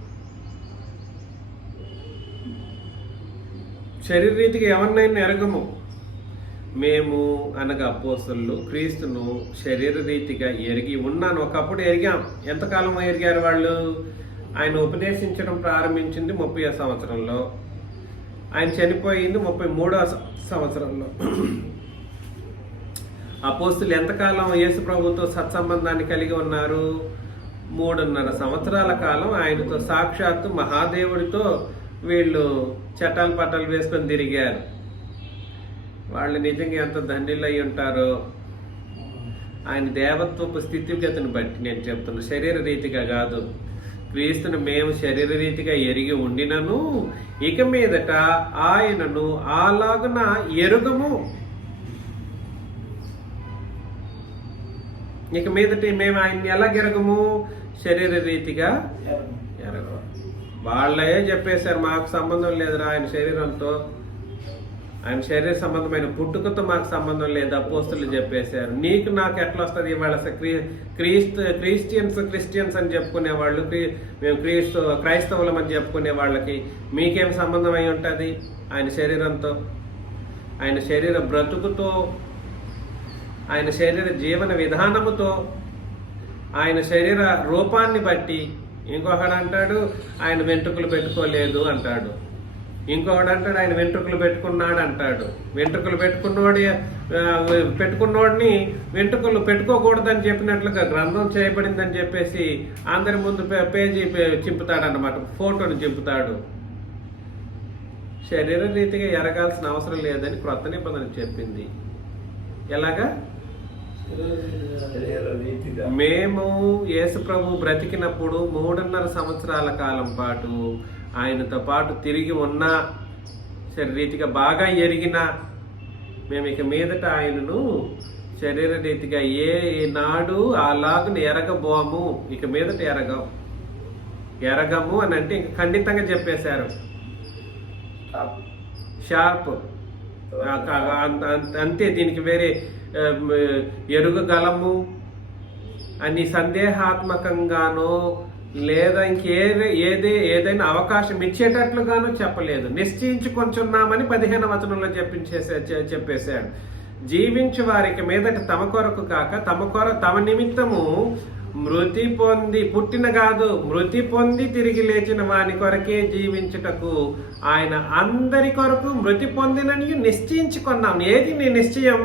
శరీరరీతిగా ఎవరినైనా ఎరగము. మేము అనగా అపోస్తలులు క్రీస్తును శరీరరీతిగా ఎరిగి ఉన్నాను. ఒకప్పుడు ఎరిగాం. ఎంతకాలం ఎరిగారు వాళ్ళు? ఆయన ఉపదేశించడం ప్రారంభించింది 30వ సంవత్సరంలో, ఆయన చనిపోయింది 33వ సంవత్సరంలో. అపోస్తులు ఎంతకాలం యేసు ప్రభుతో సత్సంబంధాన్ని కలిగి ఉన్నారు? 3.5 సంవత్సరాల కాలం ఆయనతో సాక్షాత్తు మహాదేవుడితో వీళ్ళు చట్టాలు పట్టాలు వేసుకొని తిరిగారు. వాళ్ళు నిజంగా ఎంత ధన్యులు అయి ఉంటారో. ఆయన దేవత్వపు స్థితిగతిని బట్టి నేను చెప్తున్నా, శరీర రీతిగా కాదు. క్రీస్తును మేము శరీర రీతిగా ఎరిగి ఉండినను, ఇక మీదట ఆయనను అలాగున ఎరుగము. ఇక మీదట మేము ఆయన్ని ఎలా ఎరగము? శరీర రీతిగా ఎరగము. వాళ్ళే చెప్పేశారు, మాకు సంబంధం లేదురా ఆయన శరీరంతో, ఆయన శరీర సంబంధమైన పుట్టుకతో మాకు సంబంధం లేదు. అపోస్తులు చెప్పేశారు. నీకు నాకు ఎట్లా వస్తుంది? ఇవాళ క్రిస్టియన్స్ అని చెప్పుకునే వాళ్ళు, మేము క్రైస్తవులం అని చెప్పుకునే వాళ్ళకి మీకేం సంబంధం అయి ఉంటుంది? ఆయన శరీరంతో, ఆయన శరీర బ్రతుకుతో, ఆయన శరీర జీవన విధానముతో, ఆయన శరీర రూపాన్ని బట్టి. ఇంకొకడు అంటాడు ఆయన వెంట్రుకలు పెట్టుకోలేదు అంటాడు, ఇంకొకడు అంటాడు ఆయన వెంట్రుకలు పెట్టుకున్నాడు అంటాడు. వెంట్రుకలు పెట్టుకున్నోడిని వెంట్రుకలు పెట్టుకోకూడదని చెప్పినట్లుగా గ్రంథం చేయబడిందని చెప్పేసి అందరి ముందు పేజీ చింపుతాడు అన్నమాట, ఫోటోని చింపుతాడు. శరీర రీతిగా ఎరగాల్సిన అవసరం లేదని క్రొత్త నిబంధన చెప్పింది. ఎలాగా? మేము యేసు ప్రభు బ్రతికినప్పుడు 3.5 సంవత్సరాల కాలం పాటు ఆయనతో పాటు తిరిగి ఉన్నా, శరీరీతిగా బాగా ఎరిగినా, మేము ఇక మీదట ఆయనను శరీర రీతిగా ఏ నాడు అలాగను ఎరగబోము. ఇక మీదట ఎరగము అని అంటే ఇంక ఖండితంగా చెప్పేశారు. షార్ప్ అంతే, దీనికి వేరే ఎరుగగలము అని సందేహాత్మకంగానో లేదా ఏదైనా అవకాశం ఇచ్చేటట్లుగానో చెప్పలేదు. నిశ్చయించి కొంచున్నామని 15వ వచనంలో చెప్పేశాడు. జీవించు వారికి మీదట తమ కొరకు కాక తమ నిమిత్తము మృతి పొంది తిరిగి లేచిన వాని కొరకే జీవించుటకు ఆయన అందరి కొరకు మృతి పొందినని నిశ్చయించుకున్నాం. ఏది నీ నిశ్చయం?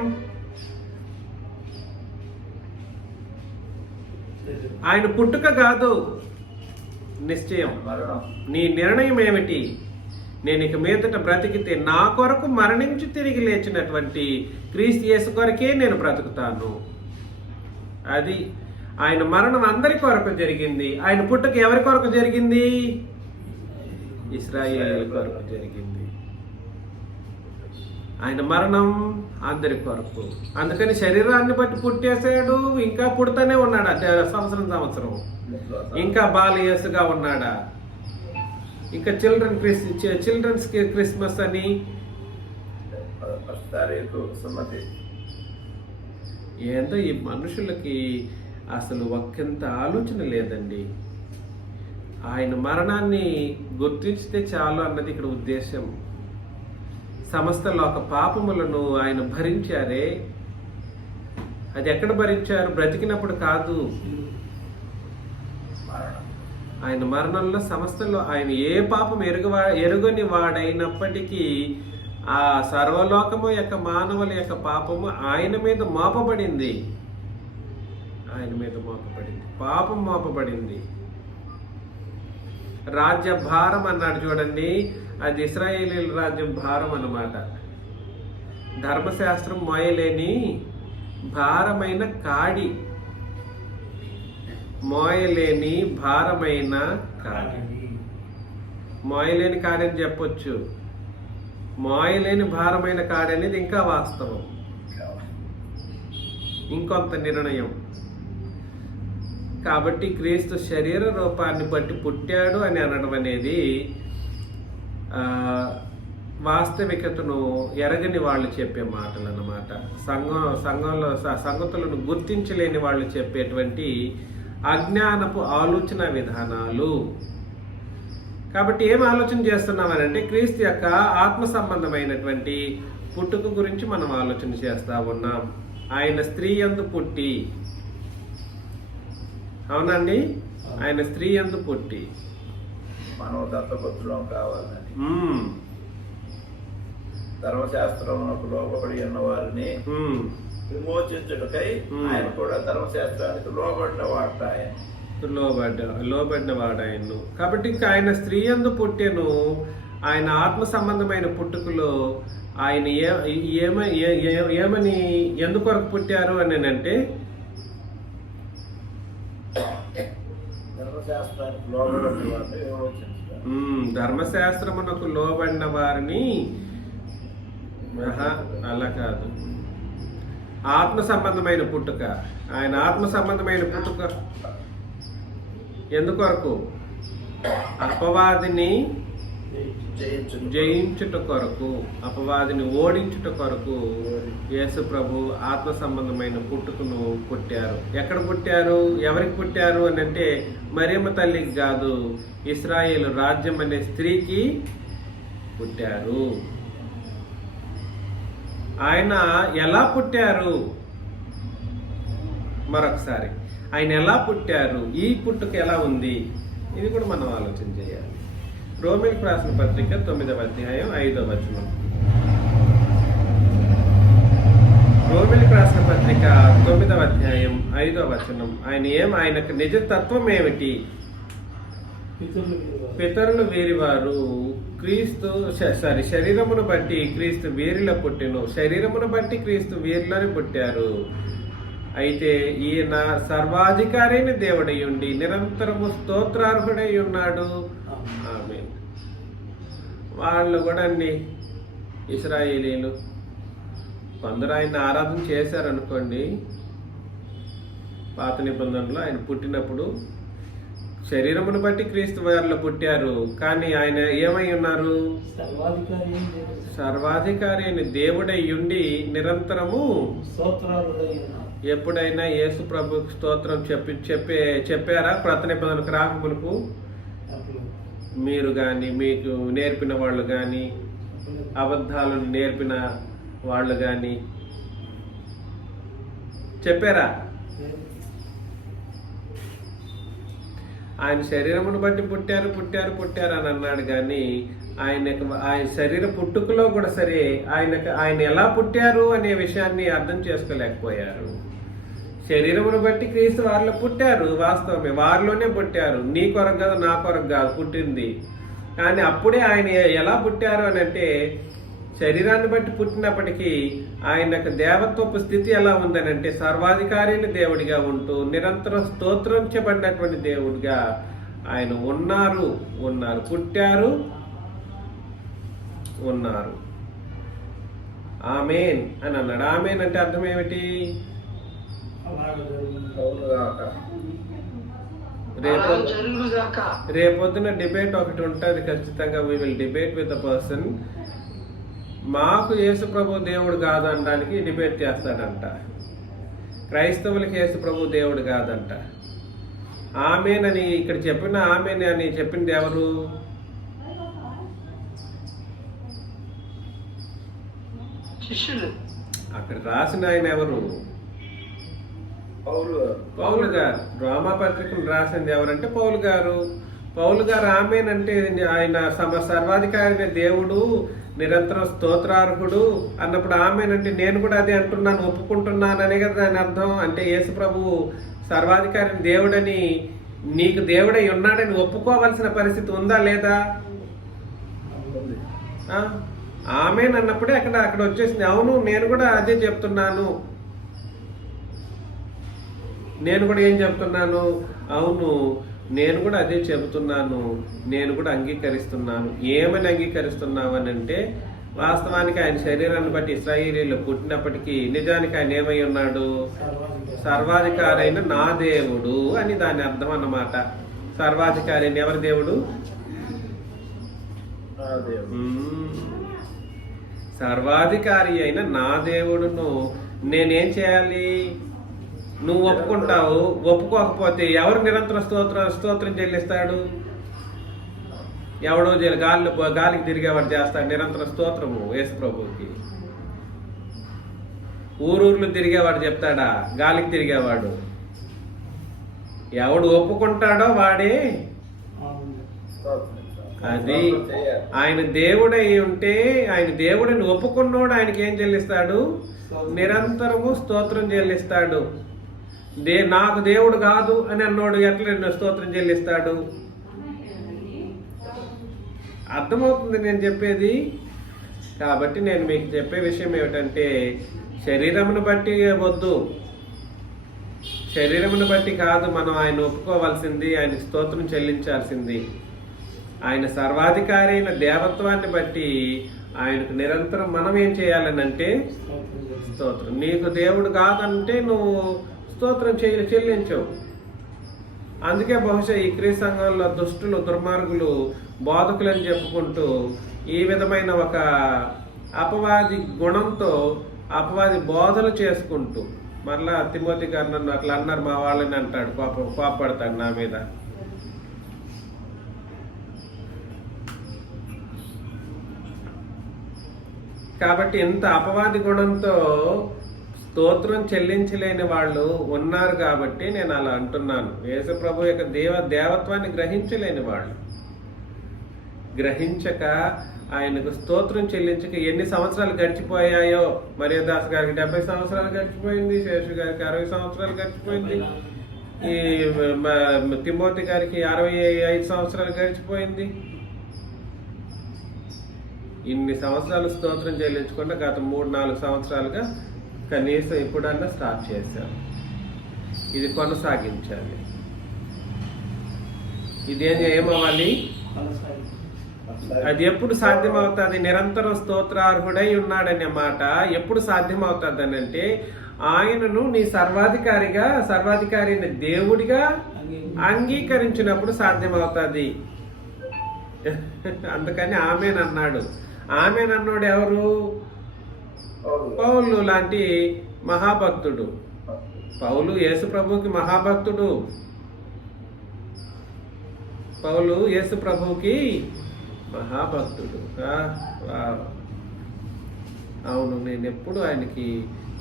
ఆయన పుట్టుక కాదు నిశ్చయం. నీ నిర్ణయం ఏమిటి? నేను ఇక మీదట బ్రతికితే నా కొరకు మరణించి తిరిగి లేచినటువంటి క్రీస్తు యేసు కొరకే నేను బ్రతుకుతాను. అది ఆయన మరణం అందరి కొరకు జరిగింది. ఆయన పుట్టుక ఎవరి కొరకు జరిగింది? ఇశ్రాయేలు కొరకు జరిగింది. ఆయన మరణం అందరి కొరకు. అందుకని శరీరాన్ని బట్టి పుట్టేశాడు, ఇంకా పుడుతూనే ఉన్నాడా? సంవత్సరం ఇంకా బాలయేసుగా ఉన్నాడా? ఇంకా చిల్డ్రన్స్ క్రిస్మస్ అని 1 తారీఖు సున్నతి. ఏందో ఈ మనుషులకి అసలు ఒక్కంత ఆలోచన లేదండి. ఆయన మరణాన్ని గుర్తించితే చాలు అన్నది ఇక్కడ ఉద్దేశం. సమస్త లోక పాపములను ఆయన భరించారే, అది ఎక్కడ భరించారు? బ్రతికినప్పుడు కాదు, ఆయన మరణంలో సమస్తలో ఆయన ఏ పాపం ఎరుగని వాడైనప్పటికీ ఆ సర్వలోకము యొక్క మానవుల యొక్క పాపము ఆయన మీద మోపబడింది. ఆయన మీద మోపబడింది, పాపం మోపబడింది. రాజ్య భారం అన్నాడు చూడండి, అది ఇశ్రాయేలీల రాజ్యం భారం అన్నమాట. ధర్మశాస్త్రం మోయలేని భారమైన కాడి, మోయలేని భారమైన కాడి. మోయలేని కాడి అని చెప్పొచ్చు, మోయలేని భారమైన కాడి అనేది ఇంకా వాస్తవం, ఇంకొంత నిర్ణయం. కాబట్టి క్రీస్తు శరీర రూపాన్ని బట్టి పుట్టాడు అని అనడం అనేది వాస్తవికతను ఎరగని వాళ్ళు చెప్పే మాటలు అన్నమాట. సంఘంలో సంగతులను గుర్తించలేని వాళ్ళు చెప్పేటువంటి అజ్ఞానపు ఆలోచన విధానాలు. కాబట్టి ఏం ఆలోచన చేస్తున్నామనంటే క్రీస్తు యొక్క ఆత్మ సంబంధమైనటువంటి పుట్టుక గురించి మనం ఆలోచన చేస్తా ఉన్నాం. ఆయన స్త్రీ యందు పుట్టి, అవునండి, ఆయన స్త్రీ యందు పుట్టి మనం దత్తపుత్రులం కావాలని ధర్మశాస్త్రమునకు లోబడి ఉన్న వారిని విమోచించుటకై ఆయన కూడా ధర్మశాస్త్రానికి లోబడిన వాడు ఆయన. కాబట్టి ఇంకా ఆయన స్త్రీ యందు పుట్టెను. ఆయన ఆత్మ సంబంధమైన పుట్టుకలో ఆయన ఏమని ఎందుకొరకు పుట్టారు అని అంటే ధర్మశాస్త్రమునకు లోబడిన వారిని, అలా కాదు, ఆత్మ సంబంధమైన పుట్టుక. ఆయన ఆత్మ సంబంధమైన పుట్టుక ఎందుకొరకు? అపవాదిని జయించుట కొరకు, అపవాదిని ఓడించుట కొరకు యేసు ప్రభు ఆత్మ సంబంధమైన పుట్టుకను పుట్టారు. ఎక్కడ పుట్టారు? ఎవరికి పుట్టారు అని అంటే మరియమ్మ తల్లికి కాదు, ఇశ్రాయేలు రాజ్యం అనే స్త్రీకి పుట్టారు. ఆయన ఎలా పుట్టారు? మరొకసారి ఆయన ఎలా పుట్టారు, ఈ పుట్టుక ఎలా ఉంది, ఇది కూడా మనం ఆలోచన చేయాలి. రోమిలకు రాసిన పత్రిక 9వ అధ్యాయం 5వ వచనం. రోమిలకు రాసిన పత్రిక 9వ అధ్యాయం 5వ వచనం. ఆయనకు నిజతత్వం ఏమిటి? పితరులు వీరివారు, క్రీస్తు శరీరమును బట్టి క్రీస్తు వీరిలో పుట్టెను. శరీరమును బట్టి క్రీస్తు వీరిలోనే పుట్టారు. అయితే ఈయన సర్వాధికారైన దేవుడై ఉండి నిరంతరము స్తోత్రార్హుడై ఉన్నాడు. ఆమేన్. వాళ్ళు కూడా అండి, ఇశ్రాయేలీలు కొందరు ఆయన ఆరాధన చేశారనుకోండి. పాత నిబంధనలో ఆయన పుట్టినప్పుడు శరీరమును బట్టి క్రీస్తు వారిలో పుట్టారు, కానీ ఆయన ఏమై ఉన్నారు? సర్వాధికారి అయిన దేవుడై ఉండి నిరంతరము ఎప్పుడైనా యేసు ప్రభు స్తోత్రం చెప్పారా? క్రొత్త నిబంధనకు రాకమునుపు మీరు కానీ, మీకు నేర్పిన వాళ్ళు కానీ, అబద్ధాలను నేర్పిన వాళ్ళు కానీ చెప్పారా? ఆయన శరీరమును బట్టి పుట్టారు అని అన్నాడు. కానీ ఆయన శరీర పుట్టుకలో కూడా సరే ఆయన ఎలా పుట్టారు అనే విషయాన్ని అర్థం చేసుకోలేకపోయారు. శరీరమును బట్టి క్రీస్తు వారిలో పుట్టారు, వాస్తవమే, వారిలోనే పుట్టారు. నీ కొరకు కాదు, నా కొరకు కాదు పుట్టింది. కానీ అప్పుడే ఆయన ఎలా పుట్టారు అని అంటే శరీరాన్ని బట్టి పుట్టినప్పటికీ ఆయనకు దేవత్వపు స్థితి ఎలా ఉందని అంటే సర్వాధికారిని దేవుడిగా ఉంటూ నిరంతరం స్తోత్రించబడినటువంటి దేవుడిగా ఆయన ఉన్నారు. పుట్టారు, ఉన్నారు. ఆమేన్ అని అన్నాడు. ఆమేన్ అంటే అర్థం ఏమిటి? రేపొద్దున డిబేట్ ఒకటి ఉంటుంది ఖచ్చితంగా. We will debate with the person. మాకు యేసు ప్రభు దేవుడు కాదు అనడానికి డిబేట్ చేస్తాడంట. క్రైస్తవులకి యేసు ప్రభు దేవుడు కాదంట. ఆమెనని ఇక్కడ చెప్పిన ఆమెని అని చెప్పింది ఎవరు? అక్కడ రాసిన ఆయన ఎవరు? పౌలు గారు. రోమాపత్రికను రాసింది ఎవరంటే పౌలు గారు. పౌలు గారు ఆమెనంటే ఆయన సర్వాధికారి దేవుడు, నిరంతరం స్తోత్రార్హుడు అన్నప్పుడు ఆమెనంటే నేను కూడా అదే అంటున్నాను, ఒప్పుకుంటున్నాననే కదా దాని అర్థం. అంటే యేసు ప్రభు సర్వాధికారి దేవుడని, నీకు దేవుడై ఉన్నాడని ఒప్పుకోవాల్సిన పరిస్థితి ఉందా లేదా? ఆమెనన్నప్పుడే అక్కడ వచ్చేసింది. అవును, నేను కూడా అదే చెప్తున్నాను. నేను కూడా ఏం చెప్తున్నాను? అవును, నేను కూడా అదే చెబుతున్నాను, నేను కూడా అంగీకరిస్తున్నాను. ఏమని అంగీకరిస్తున్నావు అని అంటే, వాస్తవానికి ఆయన శరీరాన్ని బట్టి ఇశ్రాయేలీలో పుట్టినప్పటికీ నిజానికి ఆయన ఏమై ఉన్నాడు? సర్వాధికారైన నా దేవుడు అని దాని అర్థం అన్నమాట. సర్వాధికారి అని ఎవరి దేవుడు? సర్వాధికారి అయిన నా దేవుడును నేనేం చేయాలి? నువ్వు ఒప్పుకుంటావు. ఒప్పుకోకపోతే ఎవరు నిరంతర స్తోత్రం చెల్లిస్తాడు? ఎవడో గాలికి తిరిగేవాడు చేస్తాడు నిరంతర స్తోత్రము యేసు ప్రభువుకి. ఊరూర్లు తిరిగేవాడు చెప్తాడా? గాలికి తిరిగేవాడు. ఎవడు ఒప్పుకుంటాడో వాడే. అది ఆయన దేవుడై ఉంటే, ఆయన దేవుడిని ఒప్పుకున్నోడు ఆయనకి ఏం చెల్లిస్తాడు? నిరంతరము స్తోత్రం చెల్లిస్తాడు. నాకు దేవుడు కాదు అని అన్నోడు ఎట్లా స్తోత్రం చెల్లిస్తాడు? అర్థమవుతుంది నేను చెప్పేది. కాబట్టి నేను మీకు చెప్పే విషయం ఏమిటంటే, శరీరమును బట్టి వద్దు, శరీరమును బట్టి కాదు మనం ఆయన ఒప్పుకోవాల్సింది, ఆయన స్తోత్రం చెల్లించాల్సింది. ఆయన సర్వాధికారి అయిన దేవత్వాన్ని బట్టి ఆయనకు నిరంతరం మనం ఏం చేయాలనంటే స్తోత్రం. నీకు దేవుడు కాదంటే నువ్వు స్తోత్రం చెల్లించవు. అందుకే బహుశా ఈ క్రీస్తు సంఘంలో దుష్టులు, దుర్మార్గులు, బోధకులని చెప్పుకుంటూ ఈ విధమైన ఒక అపవాది గుణంతో అపవాది బోధలు చేసుకుంటూ, మరలా తిమోతి గారు నన్ను అట్లా అన్నారు మా వాళ్ళని అంటాడు, కోపడతాడు నా మీద. కాబట్టి ఇంత అపవాది గుణంతో స్తోత్రం చెల్లించలేని వాళ్ళు ఉన్నారు కాబట్టి నేను అలా అంటున్నాను. యేసు ప్రభు యొక్క దేవత్వాన్ని గ్రహించలేని వాళ్ళు, గ్రహించక ఆయనకు స్తోత్రం చెల్లించక ఎన్ని సంవత్సరాలు గడిచిపోయాయో. మరియదాస్ గారికి 70 సంవత్సరాలు గడిచిపోయింది, శేషు గారికి 60 సంవత్సరాలు గడిచిపోయింది, ఈ తిమోతి గారికి 65 సంవత్సరాలు గడిచిపోయింది. ఇన్ని సంవత్సరాలు స్తోత్రం చెల్లించకుండా గత 3-4 సంవత్సరాలుగా కనీసం ఎప్పుడన్నా స్టార్ట్ చేశాం. ఇది కొనసాగించాలి. ఇదేం ఏమవ్వాలి? అది ఎప్పుడు సాధ్యమవుతుంది? నిరంతరం స్తోత్రార్హుడై ఉన్నాడనే మాట ఎప్పుడు సాధ్యమవుతుంది అని అంటే, ఆయనను నీ సర్వాధికారి దేవుడిగా అంగీకరించినప్పుడు సాధ్యమవుతుంది. అందుకని ఆమెనన్నాడు. ఆమెనన్నాడు ఎవరు? పౌలు లాంటి మహాభక్తుడు. పౌలు యేసు ప్రభువుకి మహాభక్తుడు. పౌలు యేసు ప్రభువుకి మహాభక్తుడు. అవును, నేను ఎప్పుడు ఆయనకి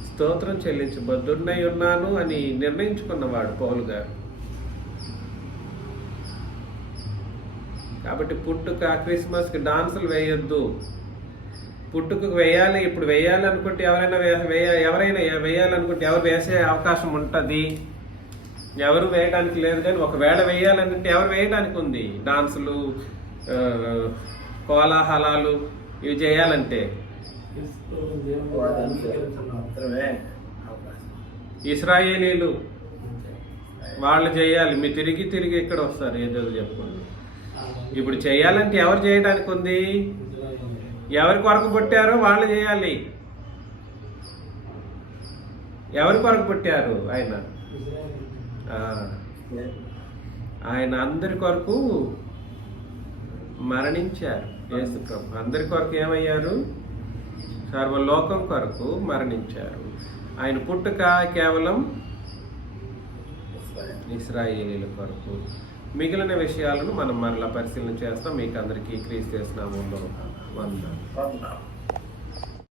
స్తోత్రం చెల్లించబద్దున్నై ఉన్నాను అని నిర్ణయించుకున్నవాడు పౌలు గారు. కాబట్టి పుట్టుక క్రిస్మస్కి డాన్సులు వేయొద్దు. పుట్టుకకు వేయాలి, ఇప్పుడు వేయాలనుకుంటే ఎవరైనా వేయాలనుకుంటే ఎవరు వేసే అవకాశం ఉంటుంది? ఎవరు వేయడానికి లేదు. కానీ ఒకవేళ వేయాలంటే ఎవరు వేయడానికి ఉంది? డాన్సులు, కోలాహలాలు ఇవి చేయాలంటే ఇశ్రాయేలీలు వాళ్ళు చేయాలి. మీరు తిరిగి ఇక్కడ వస్తారు ఏదో చెప్పుకోండి. ఇప్పుడు చేయాలంటే ఎవరు చేయడానికి ఉంది? ఎవరి కొరకు పుట్టారో వాళ్ళు చేయాలి. ఎవరి కొరకు పుట్టారు ఆయన? ఆయన అందరి కొరకు మరణించారు. యేసు ప్రభు అందరి కొరకు ఏమయ్యారు? సర్వలోకం కొరకు మరణించారు. ఆయన పుట్టుక కేవలం ఇశ్రాయేలీల కొరకు. మిగిలిన విషయాలను మనం మరలా పరిశీలన చేస్తాం. మీకు అందరికీ క్రీస్తు యేసు నామములో వందనాలు.